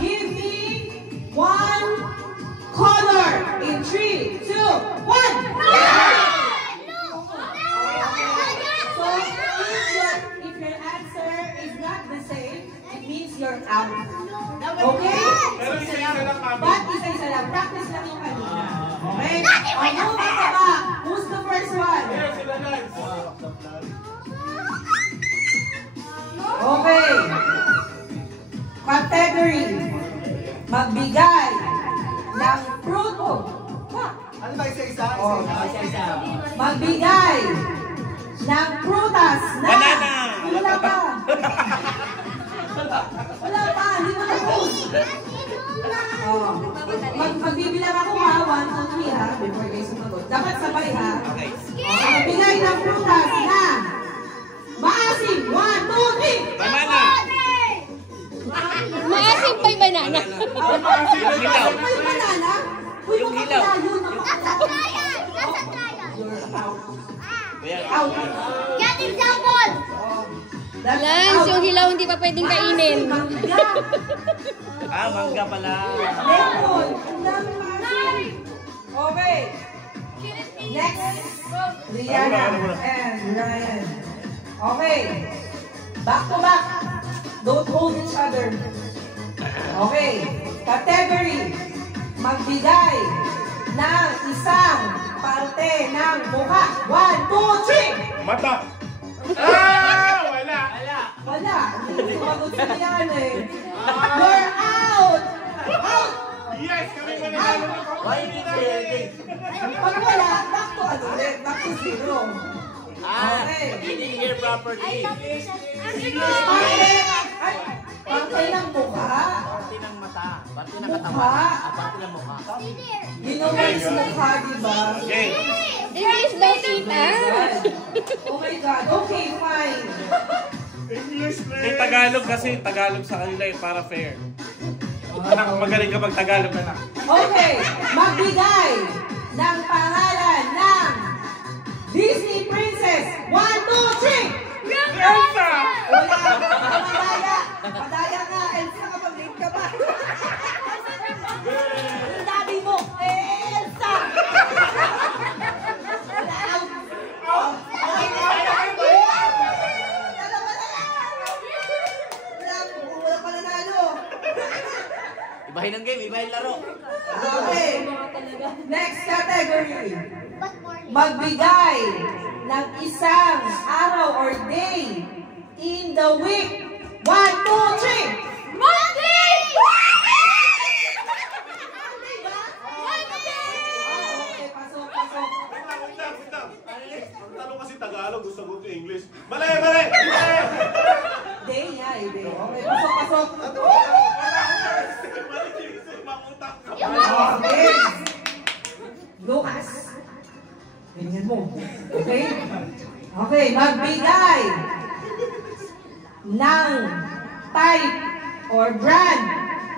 give me one color in 3, 2, 1. So, if your answer is not the same, it means you're out. Okay? But isa-isa lang. Practice lang yung kanina. Okay? Move at the back. Who's the first one? Okay. Category. Magbigay ng fruto. Ano ba isa-isa? Oh. Isa-isa. Magbigay ng prutas na... Banana! Wala pa. Wala pa. Hindi mo na-post. Oh. Magbibilang ako ha. 1, 2, 3 ha. Before kayo sumagot. Dapat sabay ha. Okay. Magbigay ng prutas na... Maasim. 1, 2, 3. Banana! Maasim pa'y banana. Maasim pa'y banana? Yung hilaw. Out. Get example! Lance, yung hilaw hindi pa pwedeng kainin. Ah, mangga pala. Lemon. Ang dami maasim. Okay. Next. Rihanna and Ryan. Okay. Back to back. Don't hold each other. Okay. Category. Magbigay ng isang parte ng mukha. 1, 2, 3. Mata! Ah! Wala! Wala. Hindi sumagot si Rihanna eh. You're out. Out. Yes! Kami mananalo na pa! Pag wala, back to ano ulit. Back to 0. Ah, Okay. didn't hear properly. Parte ng mukha. Parte ng mata. Parte ng Mukha. katawan. Parte ng mukha. Ginumalis mukha, diba? Okay. English daw, tita. Oh my God. Okay, fine. English May Tagalog kasi. Tagalog sa kanila eh, para fair. Anak, magaling ka pag Tagalog, anak. Okay. Magbigay ng pangalan ng Disney Princess. 1, 2, 3. Elsa! Wala. Madaya. Madaya ka. Elsa ka pag ka ba? Yung daddy mo, Elsa! Wala pa nanalo. Ibahin ang game, ibahin laro. Okay. Next category. Magbigay ng isang araw or day in the week. 1, 2, 3. Monday! Okay, pasok, pasok. Wait lang. Ang tanong kasi Tagalog, gusto ko yung English. Mali! Mali! Day niya, day. Okay, pasok, pasok. Okay. Lucas. Ganyan mo. Okay? Okay, magbigay ng type or brand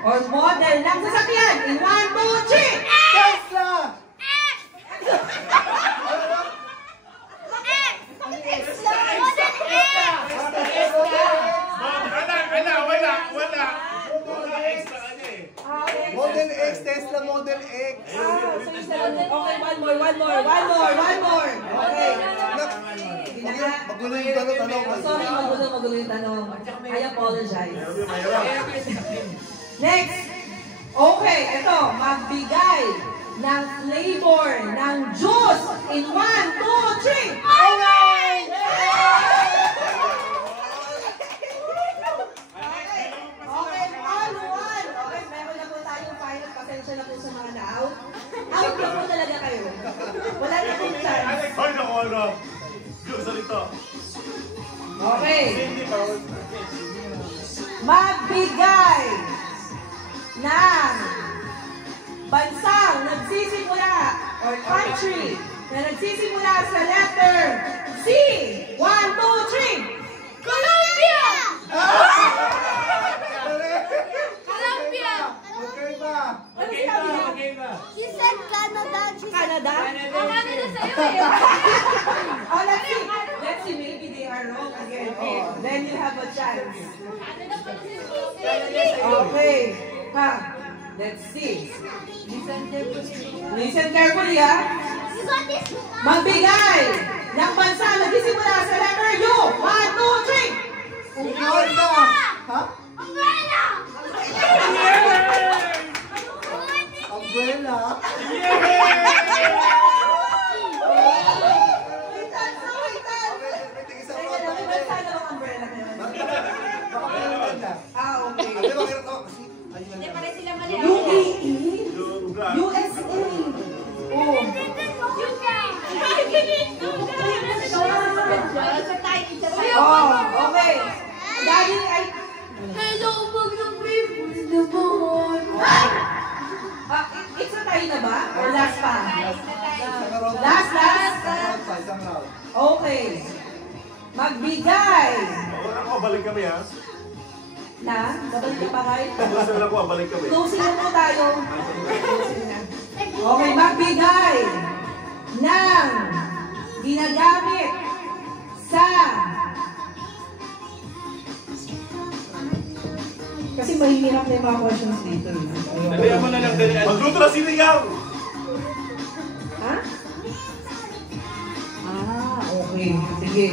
or model ng sasakyan in 1, 2, 3. Tesla! Wala. Extra ka niya eh. Model X, Tesla Model X. Okay, one more. Okay. Magulo yung tanong. Sorry, magulo yung tanong. I apologize. Next. Okay, ito. Magbigay ng flavor ng juice in 1, 2, 3. Orange! Okay, all one. Okay, meron na po tayong final. Pasensya na po sa mga na-out. Out na po talaga kayo. Wala na pong chance. Ay, naku, ano. Diyos, salito. Okay. Magbigay ng bansang nagsisimula or country na nagsisimula sa letter C. 1, 2, 3. Colombia! Colombia! Okay ba? Okay na. She said Canada. Canada? Ang ano na sa'yo eh. Oh, let's see. Maybe they are wrong again. Oh, then you have a chance. Ano na pala si Okay. Ha? Let's see. Listen carefully, ha? You got this. Magbigay ng bansa na nagsisimula sa letter U. 1, 2, 3. Umbrella! Ha? Umbrella! Umbrella? May bansa na bang umbrella ngayon? Ah, okay. Hindi pala sila mali. UAE? Yung brand. USA? Oh. Oh, okay. Daddy, ay... Hello, mag-na-famous naman. It's na tayo na ba? Or last pa? Last. Last? Okay. Magbigay Wala ko, balik kami ha. na, babalik ka pa kayo. Gusto na ko, balik kami. Closing na po tayo. Closing na. Okay, magbigay ng ginagamit sa... Kasi mahihirap na yung mga questions dito. Dalihan mo na lang, dalihan. Magluto na sinigang! Ha? Okay. Sige.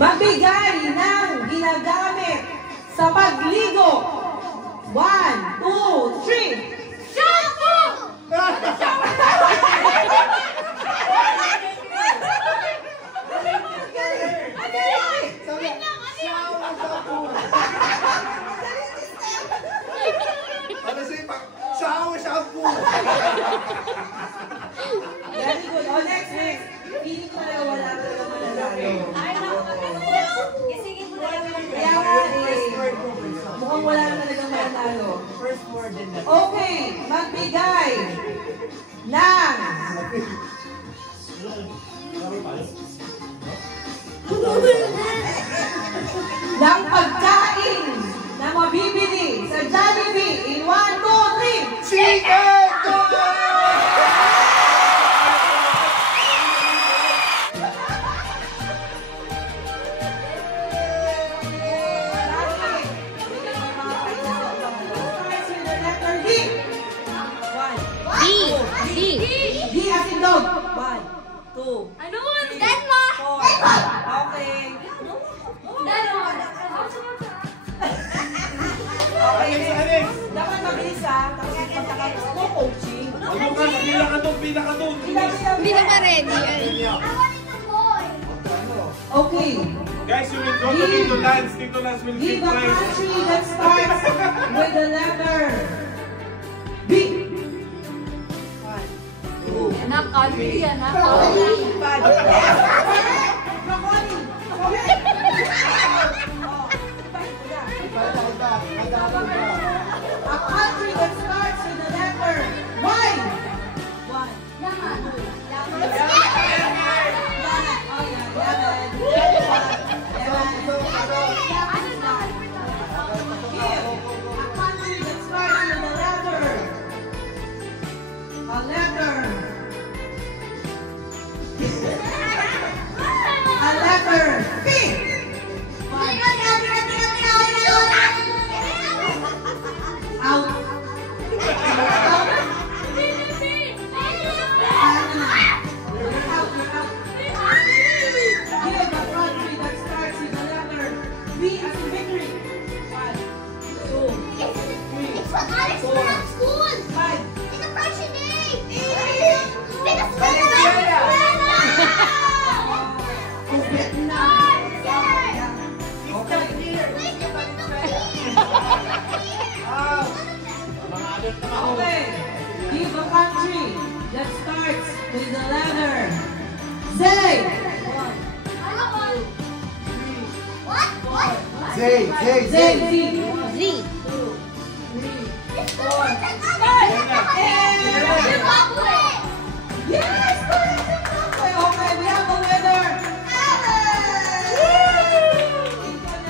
Magbigay ng ginagamit sa pagligo. 1, 2, 3. Shampoo! Shampoo! Very good. Oh, next. Hindi ko talaga wala talaga mananalo. Sige mo na lang. Kaya nga mukhang wala na talaga mananalo. First word in the... Okay, magbigay ng pagkain na mabibili sa Jollibee in 1, 2, 3. Chicken! 2, Ano? 3, Denma! 4. Okay. Denma! Okay. Dapat mabilis ha. Tapos pagkakapos mo, coaching. Pila ka doon. Hindi na ma-ready. Okay. Guys, you will go to Tito Lance. Tito Lance will Give give a prize. country that starts with the letter B. Anak, country, anak. A country that starts with the letter Y. A letter P. Out. Give a country that starts with the letter B as in victory. 1, 2, 3, 4, 5. Okay. Give a country that starts with the letter Z. Z. Z. 2, 3, 4, 5. Yes! Okay, we have a winner! Alan!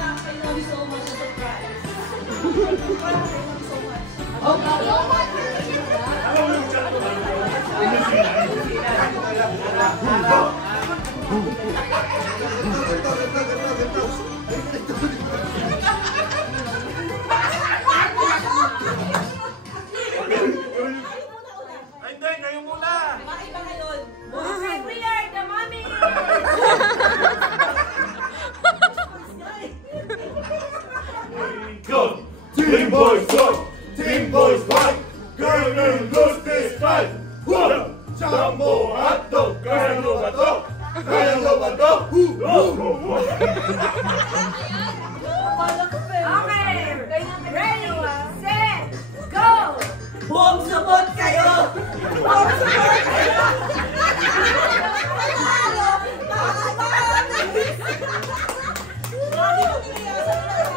I love you so much. It's a surprise. I love you so much. Ay, hindi. Kayo muna. We are the mommy! Go! Team boys go! Team boys fight! Girl will lose this fight! Woo! Jumbo hotdog! Kaya nyo ba to? Kaya nyo ba to? Okay! Ready, set, go! Buong support kayo! Buong support kayo!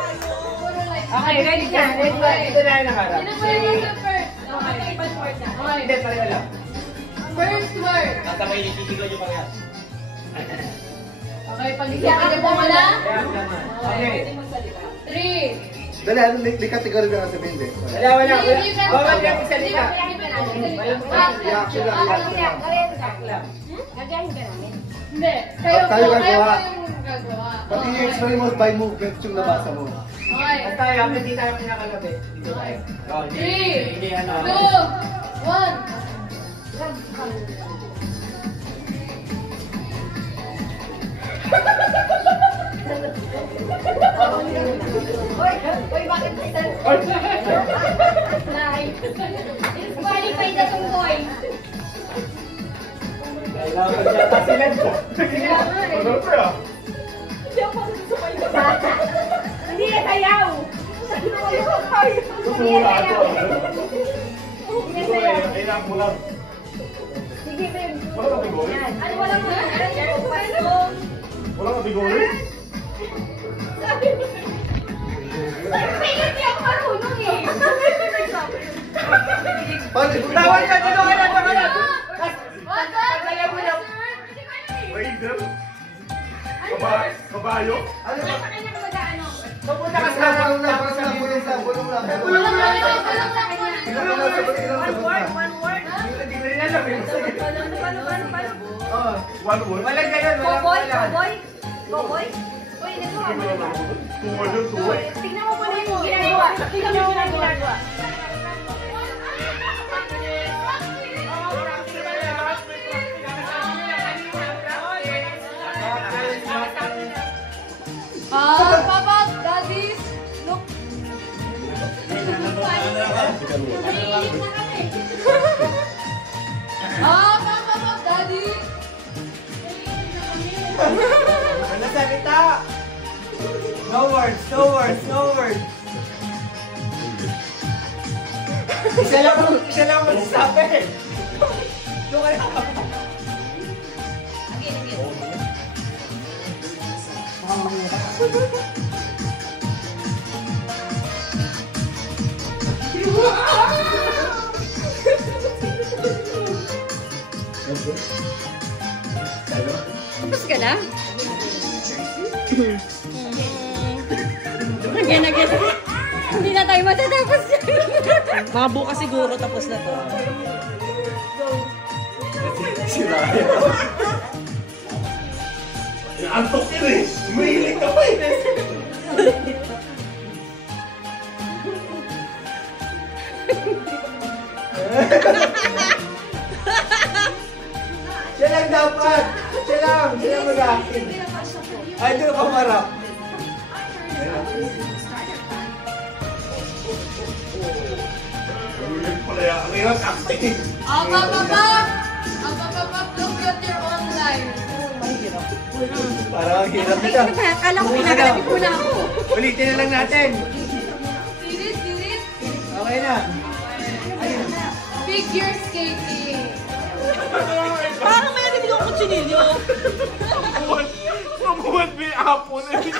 Okay, ready na. Ito na yung nakarap. Sino ba yung nasa first? Okay, first word na. Okay, hindi, pareho lang. First word. Tatamay yung titigaw yung pangyat. Okay, pag-isipan mo na. Okay. 3. Dali, ano, may category na sabihin din. Wala. Bawal yung isalita. Gagahin ka namin. Hindi. Kayo Tayo po gagawa. yung gagawa. Pati i-explain mo by movement yung nabasa mo. Okay. At tayo, hindi tayo pinakalabi. Dito tayo. 3, 2, 1. Hoy, bakit may Nice. Qualified na tong boy. Kailangan siya tasilan ko. Ano pa ya? Hindi na sayaw! Tumula ako. Kailangan mo lang. Sige, babe. Wala kang bigori? Ano wala mo? Wala kang bigori? Hindi ako marunong eh. Tawag ka, tulungan na. Kaya mo lang. Raider? Kabayo? Ano ba? Sa kanya ka mag-ano? Pupunta ka sa Bulong lang. Bulong lang kanya. One word. Hindi ko rin alam eh. One word? Walang ganyan, walang Cowboy? walang. Cowboy? Uy, nagawa mo na ba? Tuwal yun, tuwal. Tignan mo muna yung ginagawa. Tignan mo yung ginagawa. Ano salita? No words, no words, no words. Isa lang magsasabi. Doon ka lang. Tapos ka na? Again. Hindi na tayo matatapos yan. Mga bukas siguro tapos na to. Antok yun eh. Umihilig ka pa eh. Siya lang dapat. Siya lang mag-akin. Ay, doon ka marap. Umihilig pala yan. Ang hirap acting. Up, look at your own life. Parang ang hirap nito. Akala ko pinagalapit mo na ako. Ulitin na lang natin. Sirit. Okay na. Figure skating. Parang may narinig yung kutsinilyo. Mabuhat may apo na yun.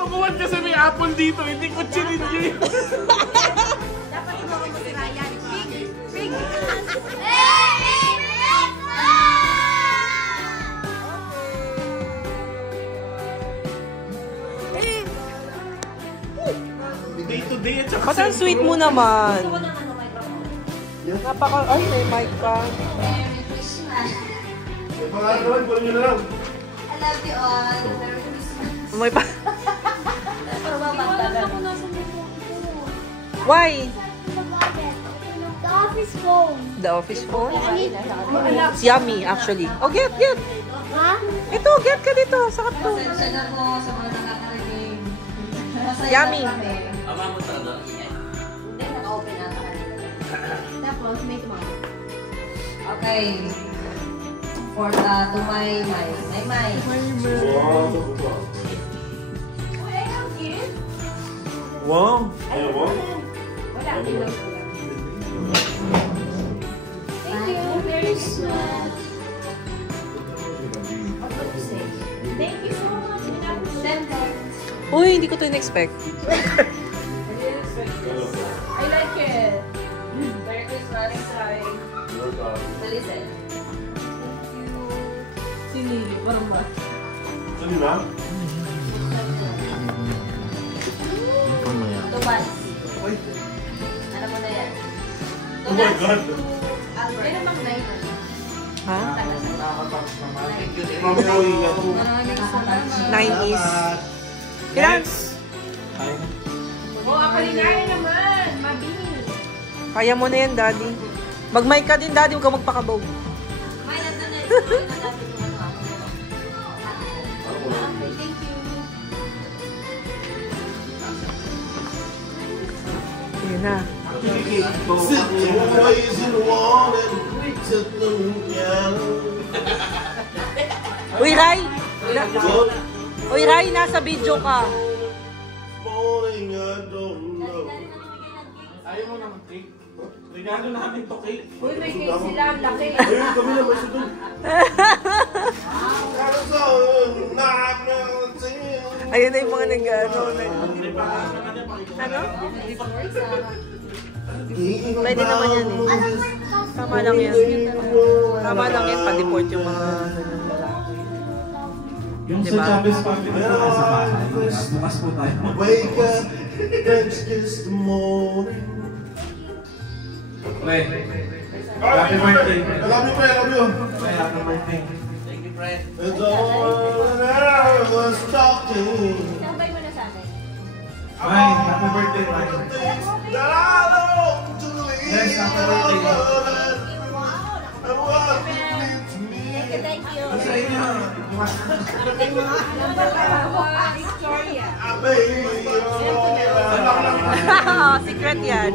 Mabuhat kasi may apple dito, hindi ko chininyo yun. Dapat mo ako masira yan. Big. Day to day at saka Ba't ang sweet mo naman? Ay, may mic pa. Merry Christmas. pangalan naman, kunin nyo na lang. I love you all. Merry Christmas. May pa. Why? The office phone. The office phone? I need. It's yummy, actually. Oh, get. Huh? Ito, get ka dito. Sakit to. Pasensya na po sa mga nakakarinig. Masaya Yummy. lang kami. Hindi, naka-open na ata kanina. Tapos, may tumama. Okay. For to my. Wow. Ayaw mo? Wala, ilaw ko lang. Thank you. Merry Christmas. Thank you so much. Uy, hindi ko to in-expect. I like it. Merry Christmas. Sorry. Listen. Sinili, parang ba? Saan na? Tubas. Ano mo na yan? Oh my God. Albert. Ano bang na yun? Ha? Mami na uwi nga. Maraming salamat. 9 is... Kailan? Oh, akalingayan naman. Mabilis. Kaya mo na yan, Daddy. Mag-mic ka din, Daddy. Huwag ka magpakabaw. May nandun na rin. Okay, thank you. Yun na. Uy, Rai! Uy, Rai, nasa video ka. Ayaw mo ng cake? Regalo namin to cake. Uy, may cake sila. Ang laki. Ayun, kami na masunod. Ayun na yung mga nag-ano. Ano? Pwede naman yan eh. Tama lang yan. Tama lang yan. Pa-deport yung mga lalaki. Yung sa Chavez Family na sa bahay. Bukas po tayo. Wake up, let's kiss the morning. Pre, happy birthday. I love you, Pre. I love you. Pre, happy birthday. It's all that I was talking. Tambay mo na sa amin. Mine, happy birthday, Mine. That I long to leave. Yes, happy birthday. And what it means to me. Thank you. Sa inyo. Victoria. I made you all. Secret yan.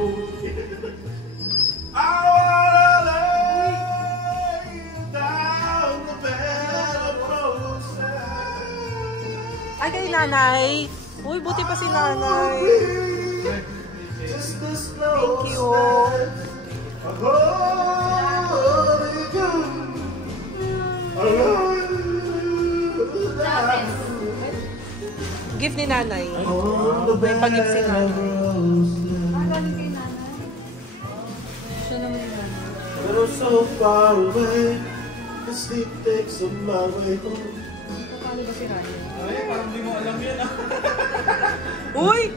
I wanna kay nanay. Uy, buti pa si nanay. Thank you. Gift ni nanay. May pag-gift si nanay. Siya naman ni nanay. Pero so far away, the sleep takes on my way home. Paano ba si nanay? Ay, parang di mo alam yan ah. Uy!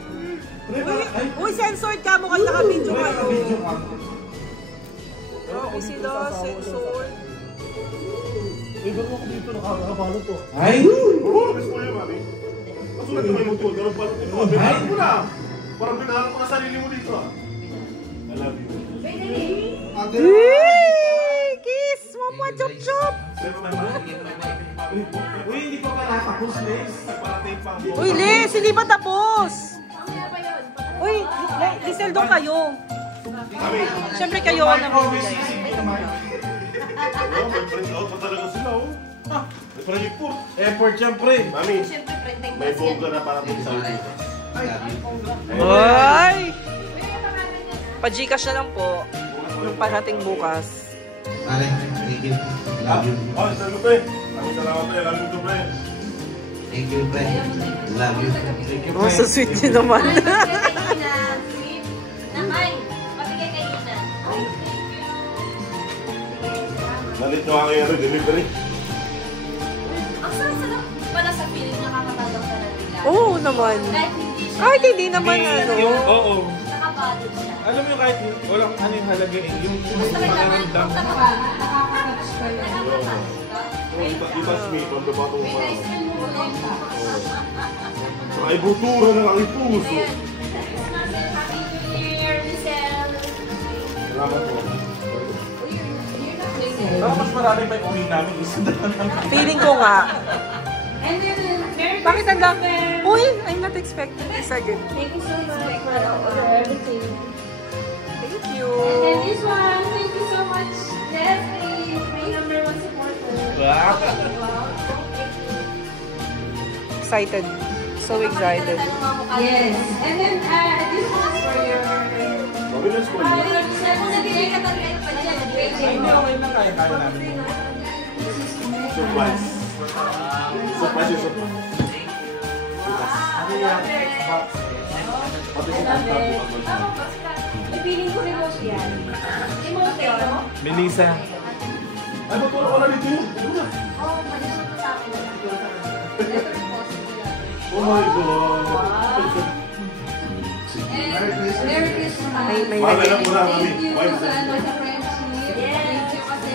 Uy, censored ka mo kahit naka-video kayo. Okay sila, censored. Ay, bago ako dito, nakakapalo to. Ay! Oo, miss mo yun, mami. Masulat na may motor, ganun pala ito. Binahan mo na. Parang binahan mo na sarili mo dito. I love you. Kiss! Mama, chop-chop! Uy, hindi pa pala tapos, Les. Parating pang buo. Uy, Les! Hindi pa tapos! Uy, Lisel doon kayo. Siyempre kayo ang namimigay. May print out pa talaga sila, oh. May print po. Effort siyempre. Mami, may bongga na para sa dito. Ay! Pa-Gcash na lang po. Yung parating bukas. Pare, thank you. Love you. Oh, salamat pre. Maraming salamat pre. Love you to pre. Thank you, pre. Love you. Thank you, Oh, so sweet nyo naman. Nalit nyo ang yung delivery. Ang sarap pala sa feeling nakakatanggap ka na nila. Oo naman. Kahit hindi naman ano. Oo. Nakapagod siya. Alam mo kahit walang ano yung halaga eh. Yung panaramdam. Nakaka-touch ka yun. Itas me from the bottom of my heart. Saka ibutura na lang ang puso. Happy New Year, Michelle. Salamat po. Mas marami pa yung uwi namin. Isa na lang. Feeling ko nga. And then, Merry Bakit ang dami? Uy, I'm not expecting this again. Thank you so much for everything. Thank you. And then this one, thank you so much, Leslie, my #1 supporter. Wow. Excited. So excited. Yes. And then this one is for your... Mabilis ko yun. Kung nagbigay ka talaga pa dyan, Ay, hindi okay lang kaya namin. Surprise. Surprise yung surprise. Ano yan? Xbox. Pati si Tata. Feeling ko remote yan. Remote yun. Melissa. Ay, ba't wala ka na dito yun? Oh my God. Merry Christmas. May Mami, alam mo na, mami. Thank you Wife. sa friendship. Thank you kasi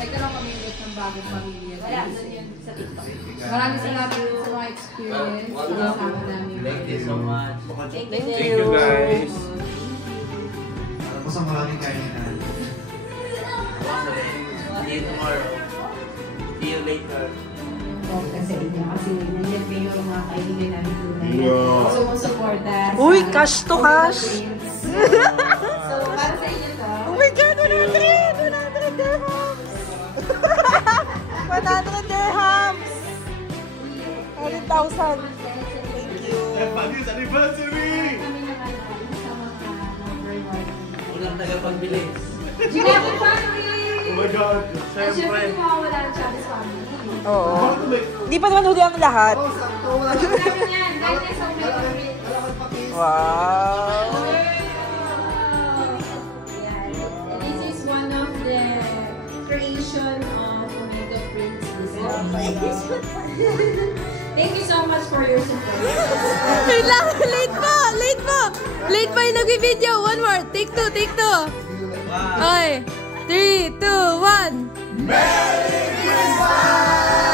nagkaroon kami ulit ng bagong pamilya. Kaya doon yun sa TikTok. Maraming salamat sa mga experience. Kasama namin. Thank you so much. Thank Thank you guys. Para po sa maraming kain na. See you tomorrow. See you later. Kasi inyo kasi nandiyan kayo yung mga kaibigan namin tunay. Yeah. Sumusuporta. Uy, cash to cash. So, para sa inyo to. Oh my God, 100 dirhams. 100 dirhams. 100,000. Thank you. Everybody's anniversary! Kami naman sa mga number 1. Walang tagapagbilis. Ginagawa family! Oh my God. At syempre, mawawala ang Chavez family. Oo. Di pa naman huli ang lahat. Sabi niyan, dahil sa favorite. Wow. This is one of the creation of Omega Prince design. Thank you so much for your support. Wait lang, late pa! Late pa! Late pa yung nag-video. One more. Take two, take two. Okay. 3, 2, 1. Merry Christmas!